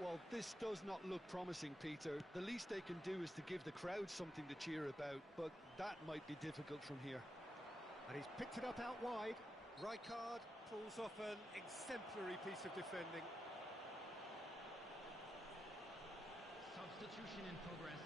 Well, this does not look promising, Peter. The least they can do is to give the crowd something to cheer about, but that might be difficult from here. And he's picked it up out wide. Rijkaard pulls off an exemplary piece of defending. Substitution in progress.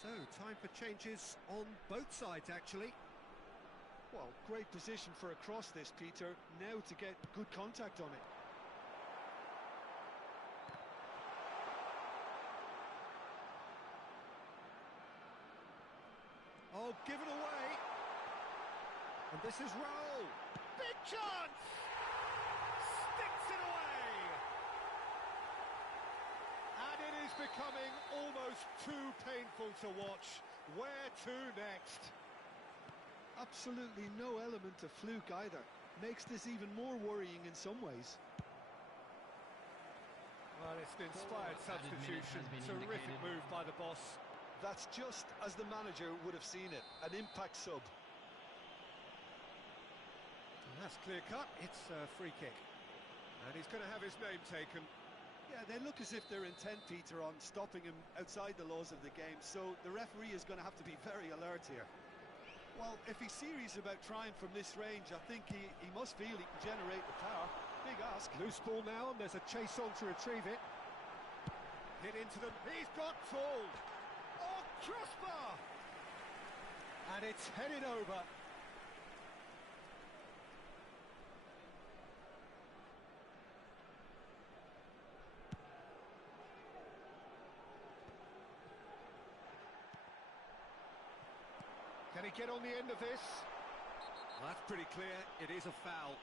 So, time for changes on both sides, actually. Well, great position for a cross this, Peter. Now to get good contact on it. Oh, give it away. And this is Raul. Big chance! Sticks it away! And it is becoming almost too painful to watch. Where to next? Absolutely no element of fluke either. Makes this even more worrying in some ways. Well, it's an inspired substitution. Terrific move by the boss. That's just as the manager would have seen it. An impact sub. And that's clear cut. It's a free kick. And he's going to have his name taken. Yeah, they look as if they're intent, Peter, on stopping him outside the laws of the game, so the referee is going to have to be very alert here. Well, if he's serious about trying from this range, I think he must feel he can generate the power. Big ask. Loose ball now, and there's a chase on to retrieve it. Hit into them. He's got full. Oh, crossbar! And it's headed over. Can he get on the end of this? Well, that's pretty clear. It is a foul.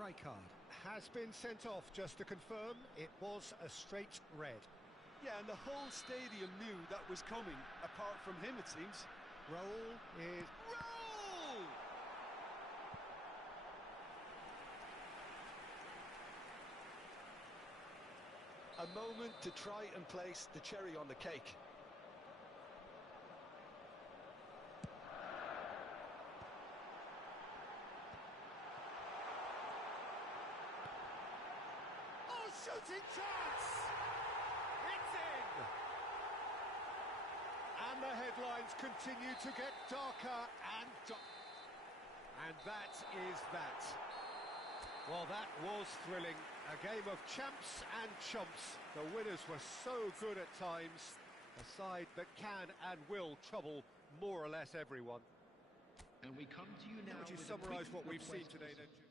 Rijkaard has been sent off, just to confirm. It was a straight red. Yeah, and the whole stadium knew that was coming, apart from him, it seems. Raul is... Raul! A moment to try and place the cherry on the cake. Oh, shooting chance! It's in! And the headlines continue to get darker and darker. And that is that. Well, that was thrilling. A game of champs and chumps. The winners were so good at times. A side that can and will trouble more or less everyone. And we come to you now. How would you summarise what we've seen today, then, Jim?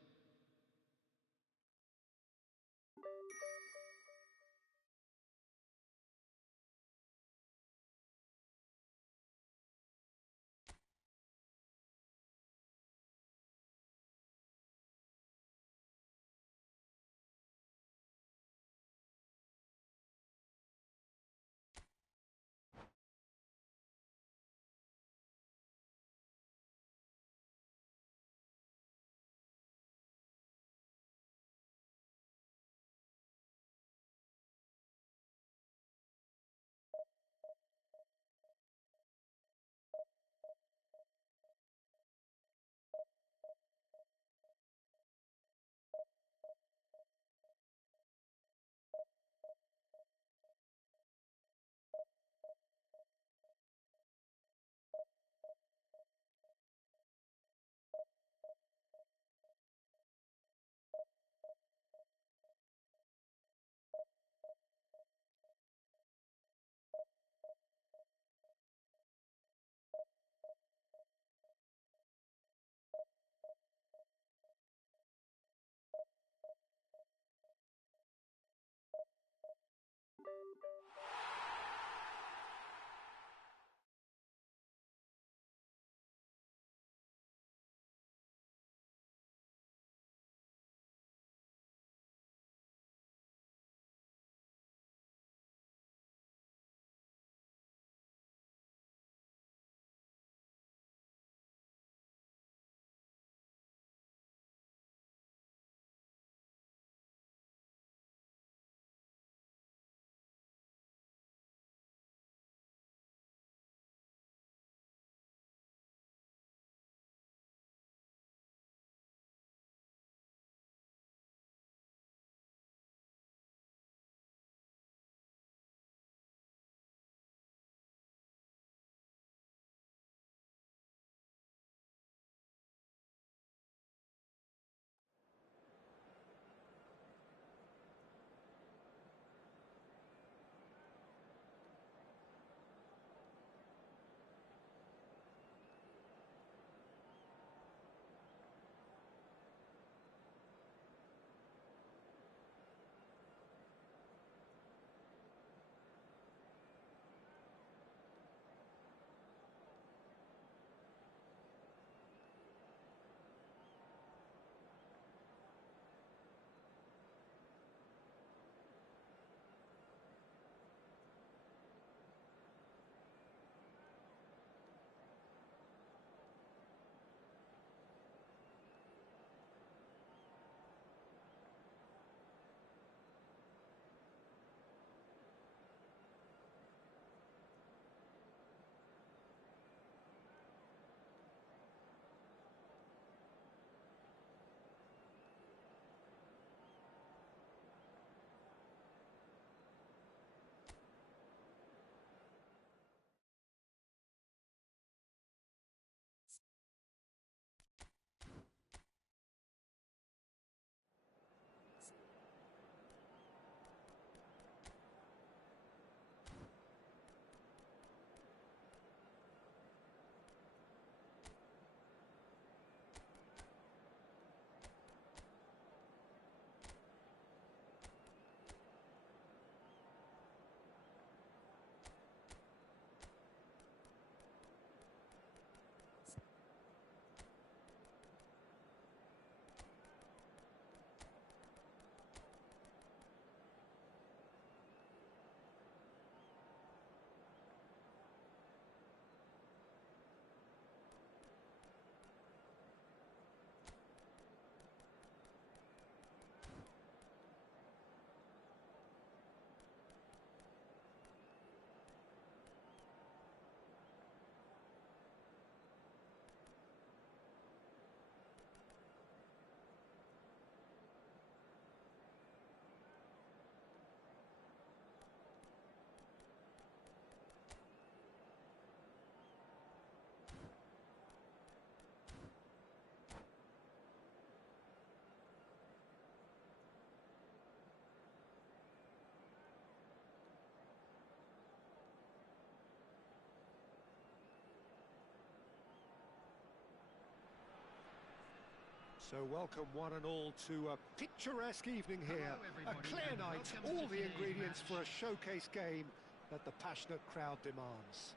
So welcome one and all to a picturesque evening here, a clear night, all the ingredients for a showcase game that the passionate crowd demands.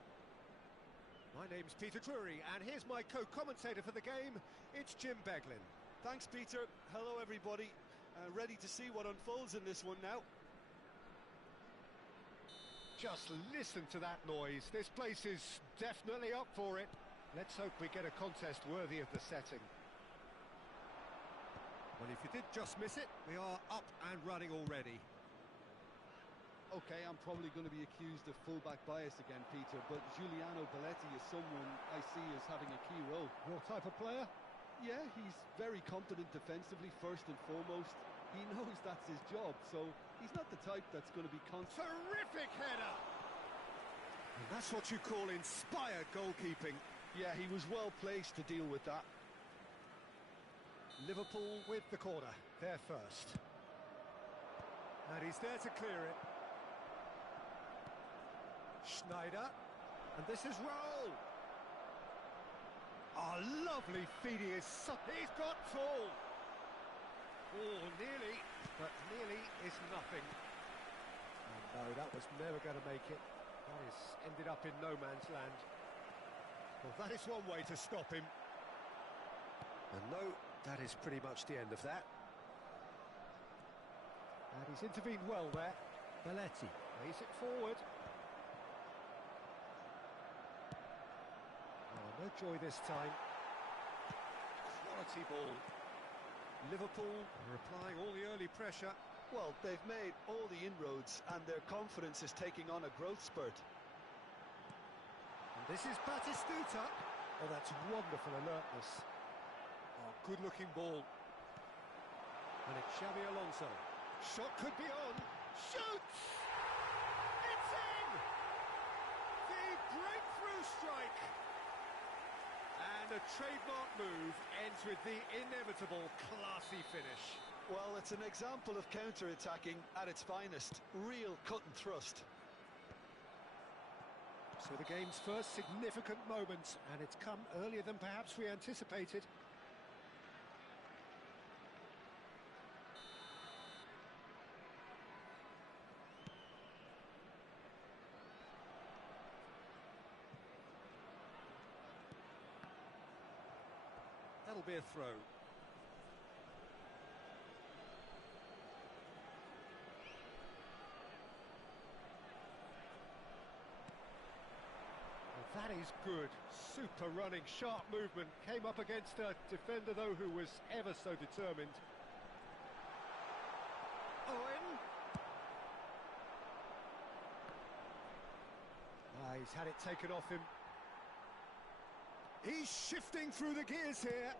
My name's Peter Drury, and here's my co-commentator for the game, it's Jim Beglin. Thanks, Peter. Hello, everybody. Ready to see what unfolds in this one now. Just listen to that noise. This place is definitely up for it. Let's hope we get a contest worthy of the setting. Well, if you did just miss it, we are up and running already. OK, I'm probably going to be accused of fullback bias again, Peter, but Giuliano Belletti is someone I see as having a key role. Your type of player? Yeah, he's very competent defensively, first and foremost. He knows that's his job, so he's not the type that's going to be Terrific header! And that's what you call inspired goalkeeping. Yeah, he was well placed to deal with that. Liverpool with the corner, they're first. And he's there to clear it. Schneider, and this is Raul. Oh, lovely feeding his son. He's got full. Oh, nearly, but nearly is nothing. Oh, no, that was never going to make it. That is ended up in no man's land. Well, that is one way to stop him. And no, that is pretty much the end of that. And he's intervened well there. Belletti plays it forward. Oh, no joy this time. Quality ball. Liverpool are applying all the early pressure. Well, they've made all the inroads and their confidence is taking on a growth spurt. And this is Batistuta. Oh, that's wonderful alertness. Oh, good-looking ball. And it's Xabi Alonso. Shot could be on. Shoots! It's in! The breakthrough strike! And a trademark move ends with the inevitable classy finish. Well, it's an example of counter-attacking at its finest. Real cut and thrust. So the game's first significant moment, and it's come earlier than perhaps we anticipated. That'll be a throw. Well, that is good. Super running, sharp movement. Came up against a defender, though, who was ever so determined. Owen! Ah, he's had it taken off him. He's shifting through the gears here.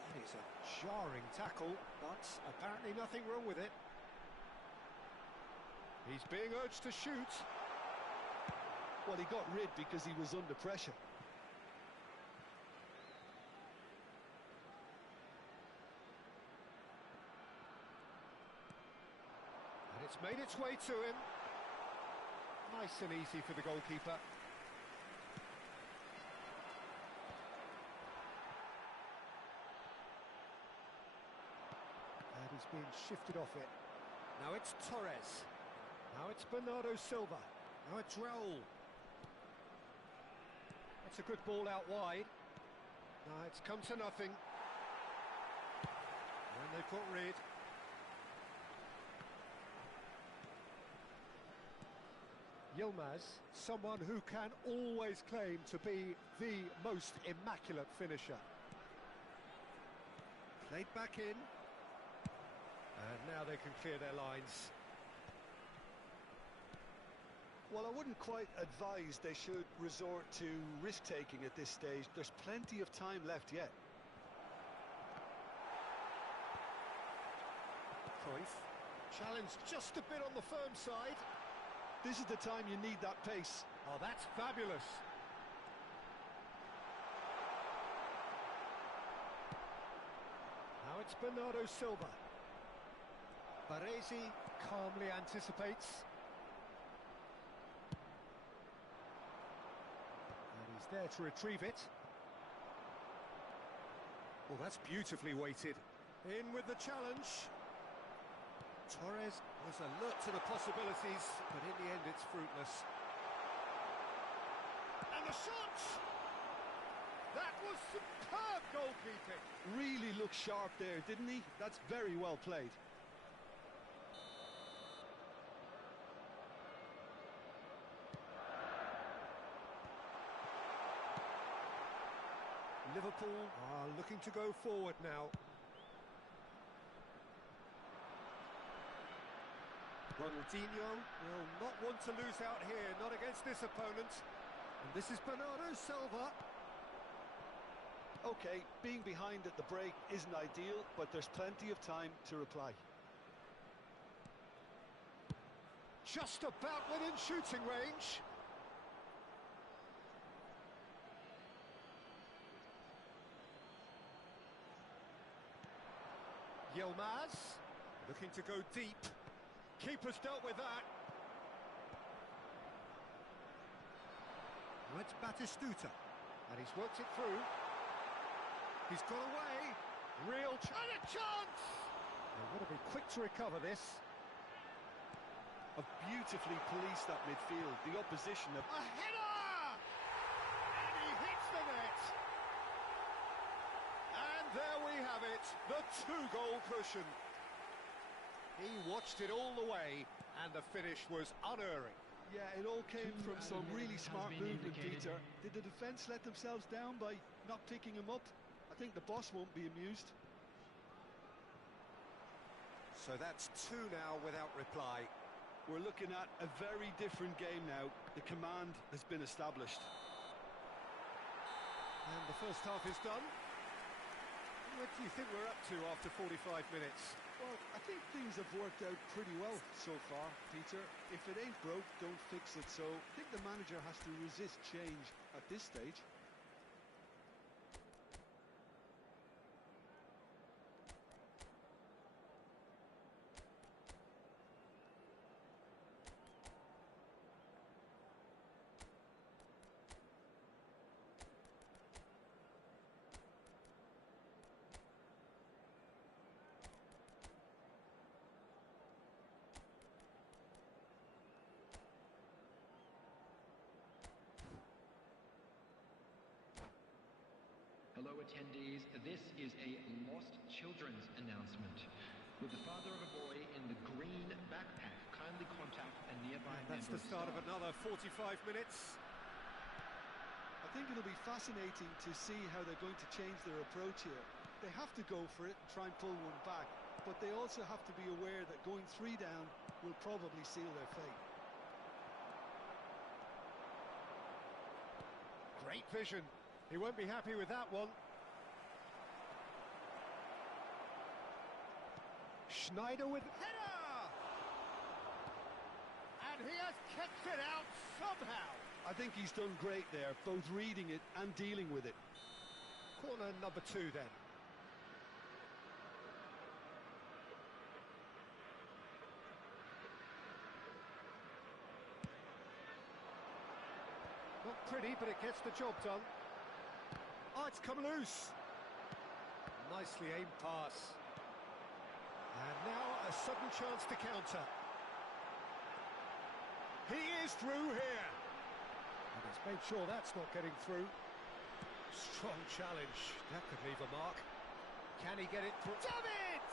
That is a jarring tackle, but apparently nothing wrong with it. He's being urged to shoot. Well, he got rid because he was under pressure. And it's made its way to him. Nice and easy for the goalkeeper. And he's being shifted off it. Now it's Torres. Now it's Bernardo Silva. Now it's Raul. That's a good ball out wide. Now it's come to nothing. And they've got rid. Yilmaz, someone who can always claim to be the most immaculate finisher. Played back in. And now they can clear their lines. Well, I wouldn't quite advise they should resort to risk-taking at this stage. There's plenty of time left yet. Cruyff, challenged just a bit on the firm side. This is the time you need that pace. Oh, that's fabulous. Now it's Bernardo Silva. Baresi calmly anticipates. And he's there to retrieve it. Well, that's beautifully weighted. In with the challenge. Torres was alert to the possibilities, but in the end it's fruitless. And the shot! That was superb goalkeeping. Really looked sharp there, didn't he? That's very well played. Liverpool are looking to go forward now. Ronaldinho will not want to lose out here, not against this opponent. And this is Bernardo Silva. OK, being behind at the break isn't ideal, but there's plenty of time to reply. Just about within shooting range. Yilmaz, looking to go deep. Keeper's dealt with that. Now it's Batistuta, and he's worked it through. He's got away. Real and a chance! They've got to be quick to recover this. Have beautifully policed that midfield. The opposition have... A header! And he hits the net. And there we have it, the two-goal cushion. He watched it all the way, and the finish was unerring. Yeah, it all came from some really smart movement, Peter. Did the defence let themselves down by not picking him up? I think the boss won't be amused. So that's two now without reply. We're looking at a very different game now. The command has been established. And the first half is done. What do you think we're up to after 45 minutes? Well, I think things have worked out pretty well so far, Peter. If it ain't broke, don't fix it. So I think the manager has to resist change at this stage. Hello attendees, this is a lost children's announcement. With the father of a boy in the green backpack, kindly contact a nearby member. That's the start of another 45 minutes. I think it'll be fascinating to see how they're going to change their approach here. They have to go for it and try and pull one back, but they also have to be aware that going 3 down will probably seal their fate. Great vision. He won't be happy with that one. Schneider with header! And he has kept it out somehow. I think he's done great there, both reading it and dealing with it. Corner number 2 then. Not pretty, but it gets the job done. Oh, it's come loose. Nicely aimed pass. And now a sudden chance to counter. He is through here. And he's made sure that's not getting through. Strong challenge. That could leave a mark. Can he get it through? Damn it!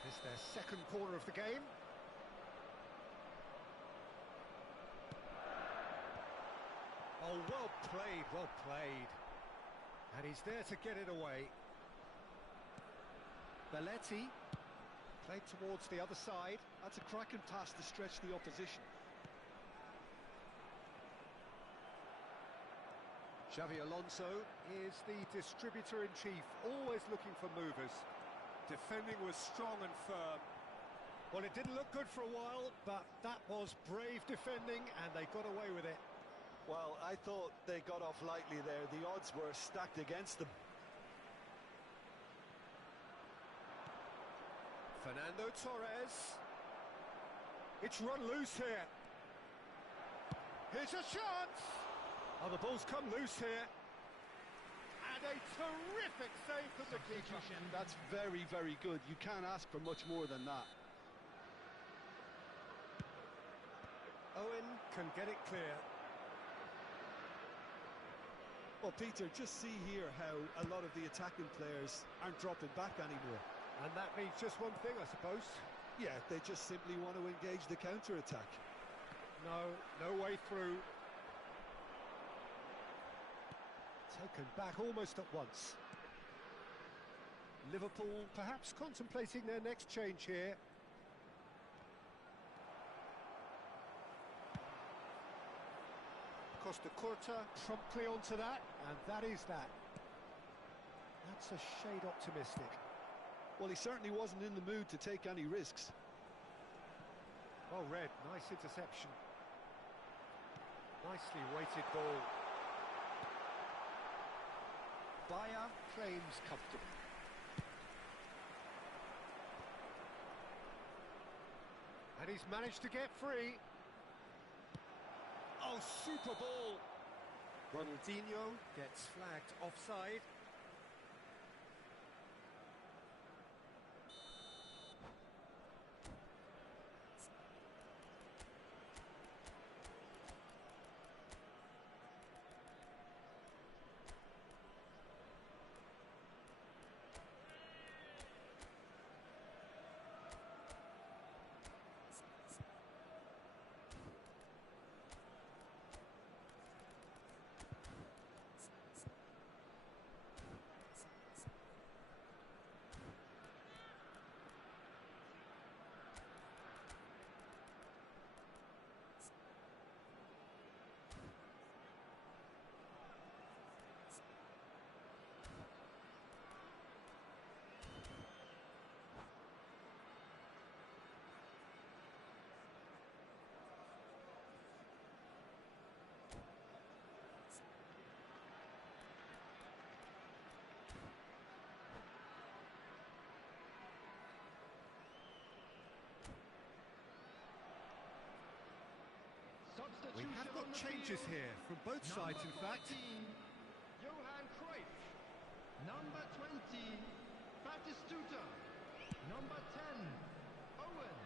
This is their second corner of the game. Oh, well played, well played. And he's there to get it away. Belletti played towards the other side. That's a cracking pass to stretch the opposition. Xavi Alonso is the distributor-in-chief, always looking for movers. Defending was strong and firm. Well, it didn't look good for a while, but that was brave defending, and they got away with it. Well, I thought they got off lightly there. The odds were stacked against them. Fernando Torres. It's run loose here. Here's a chance! Oh, the ball's come loose here. And a terrific save from the keeper. That's very, very good. You can't ask for much more than that. Owen can get it clear. Well, Peter, just see here how a lot of the attacking players aren't dropping back anymore. And that means just one thing, I suppose. Yeah, they just simply want to engage the counter-attack. No way through. Taken back almost at once. Liverpool perhaps contemplating their next change here. Costa Curta promptly onto that, and that is that. That's a shade optimistic. Well, he certainly wasn't in the mood to take any risks. Well read, nice interception. Nicely weighted ball. Bayer claims comfortable. And he's managed to get free. Oh, super ball! Ronaldinho gets flagged offside. We have got changes here from both sides, in fact. Johan Cruyff. Number 20, Batistuta. Number 10, Owen.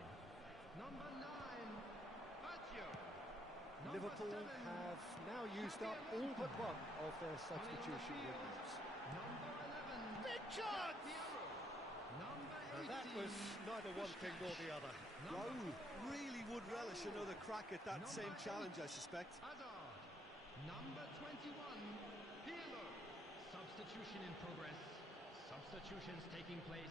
Number 9, Baggio. Liverpool have now used up all but one of their substitution windows. Number 11, Big chance! Number 18, And that was neither one thing nor the other. Raul really would relish another crack at that same challenge, I suspect. Hazard. Number 21, Pirlo. Substitution in progress. Substitutions taking place.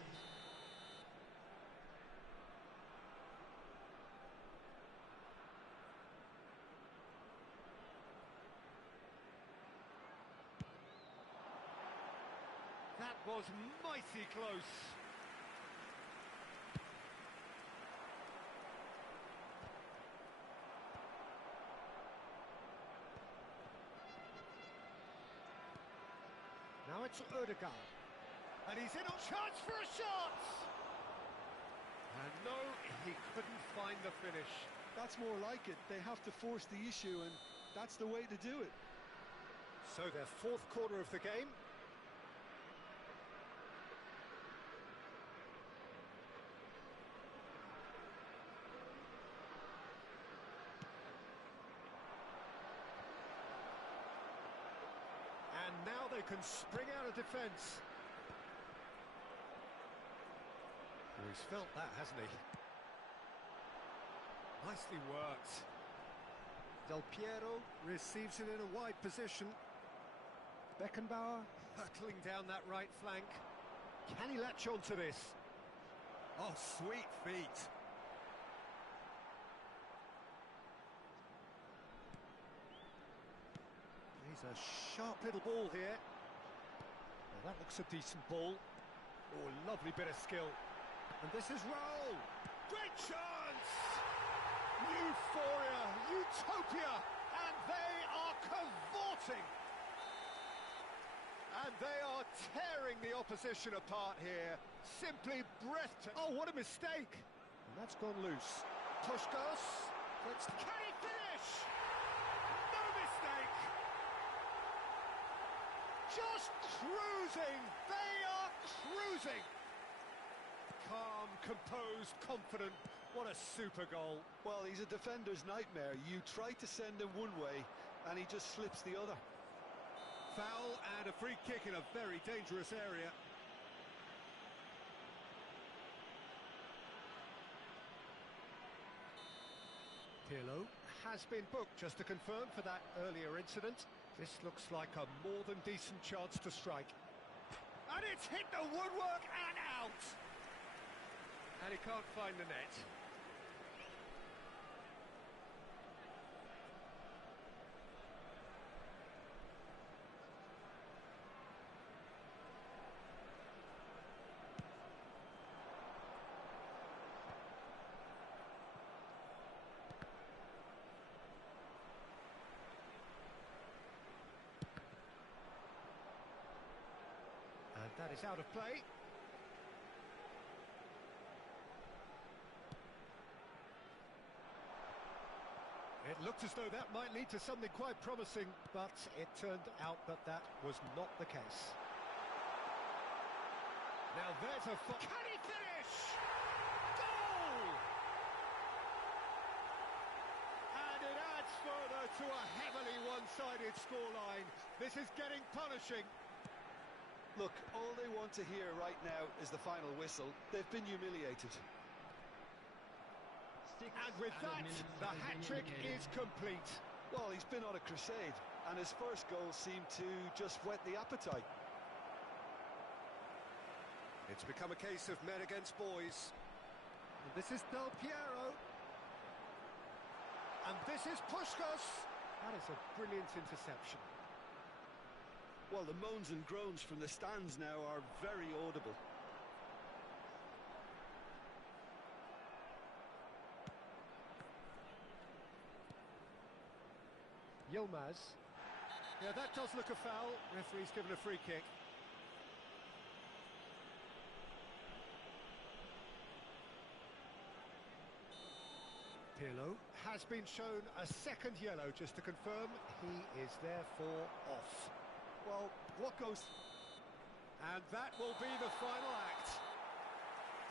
That was mighty close. Now it's Odegaard. And he's in on chance for a shot! And no, he couldn't find the finish. That's more like it. They have to force the issue, and that's the way to do it. So their fourth quarter of the game. And now they can spring out of defence. Oh, he's felt that, hasn't he? Nicely worked. Del Piero receives it in a wide position. Beckenbauer hurtling down that right flank. Can he latch on to this? Oh, sweet feet. He's a sharp little ball here. Well, that looks a decent ball. Oh, lovely bit of skill. And this is Raul. Great chance! Euphoria, utopia, and they are cavorting. And they are tearing the opposition apart here. Simply breathtaking. Oh, what a mistake! And that's gone loose. Puskos, can he finish? just cruising! They are cruising! Calm, composed, confident. What a super goal. Well, he's a defender's nightmare. You try to send him one way, and he just slips the other. Foul and a free kick in a very dangerous area. Pirlo has been booked, just to confirm, for that earlier incident. This looks like a more than decent chance to strike. And it's hit the woodwork and out! And he can't find the net. And that is out of play. It looked as though that might lead to something quite promising, but it turned out that that was not the case. Now there's a... Can he finish? Goal! And it adds further to a heavily one-sided scoreline. This is getting punishing. Look, all they want to hear right now is the final whistle. They've been humiliated. And with that, the hat-trick is complete. Well, he's been on a crusade, and his first goal seemed to just whet the appetite. It's become a case of men against boys. And this is Del Piero. And this is Puskos. That is a brilliant interception. Well, the moans and groans from the stands now are very audible. Yilmaz. Yeah, that does look a foul. Referee's given a free kick. Pirlo has been shown a second yellow, just to confirm. He is therefore off. Well, what goes... And that will be the final act.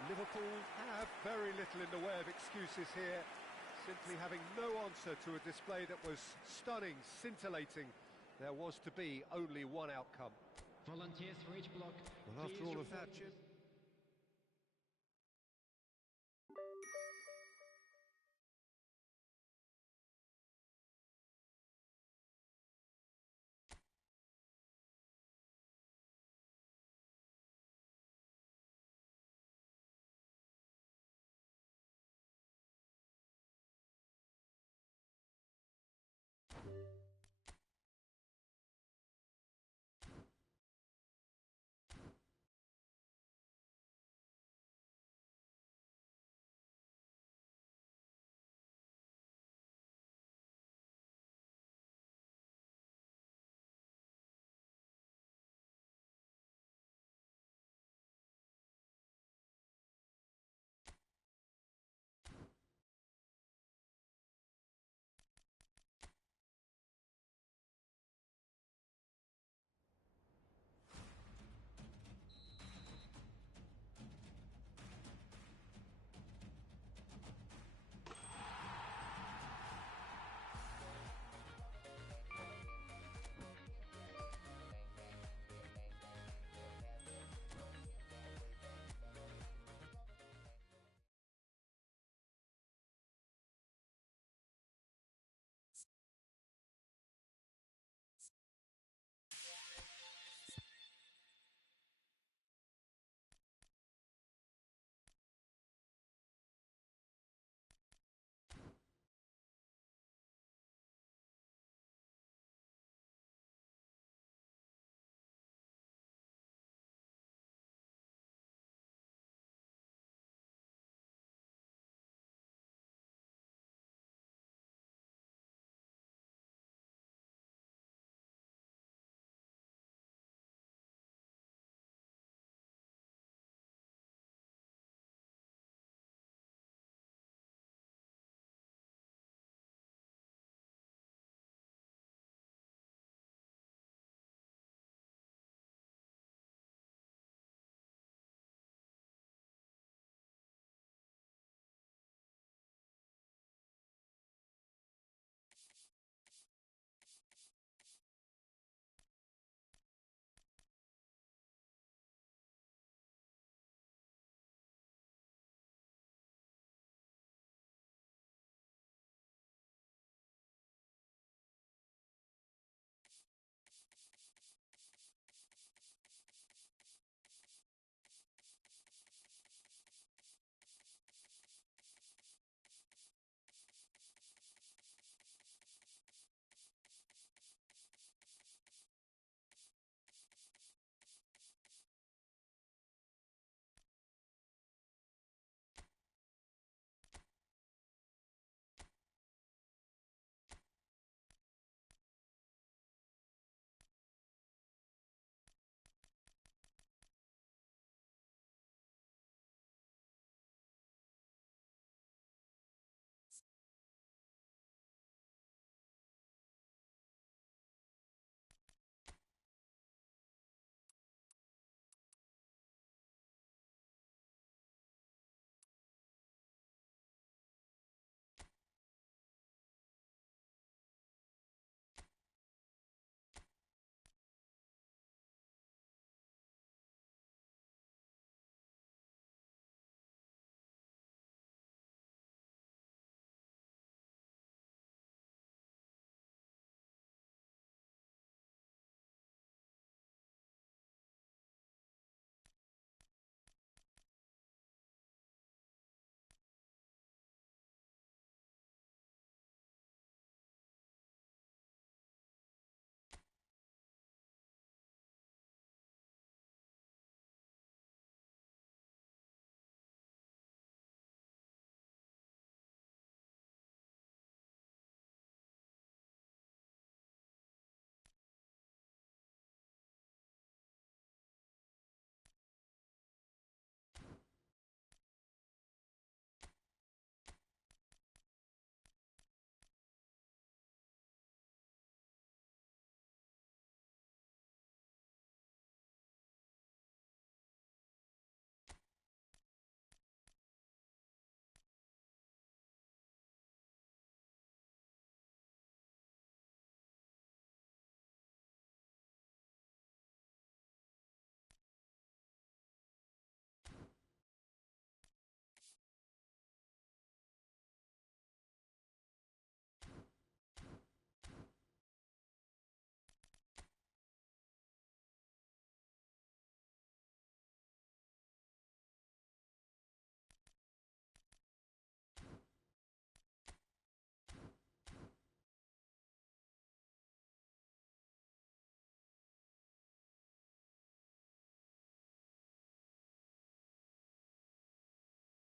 Liverpool have very little in the way of excuses here, simply having no answer to a display that was stunning, scintillating. There was to be only one outcome. Volunteers for each block. Well, after all of that, Jim...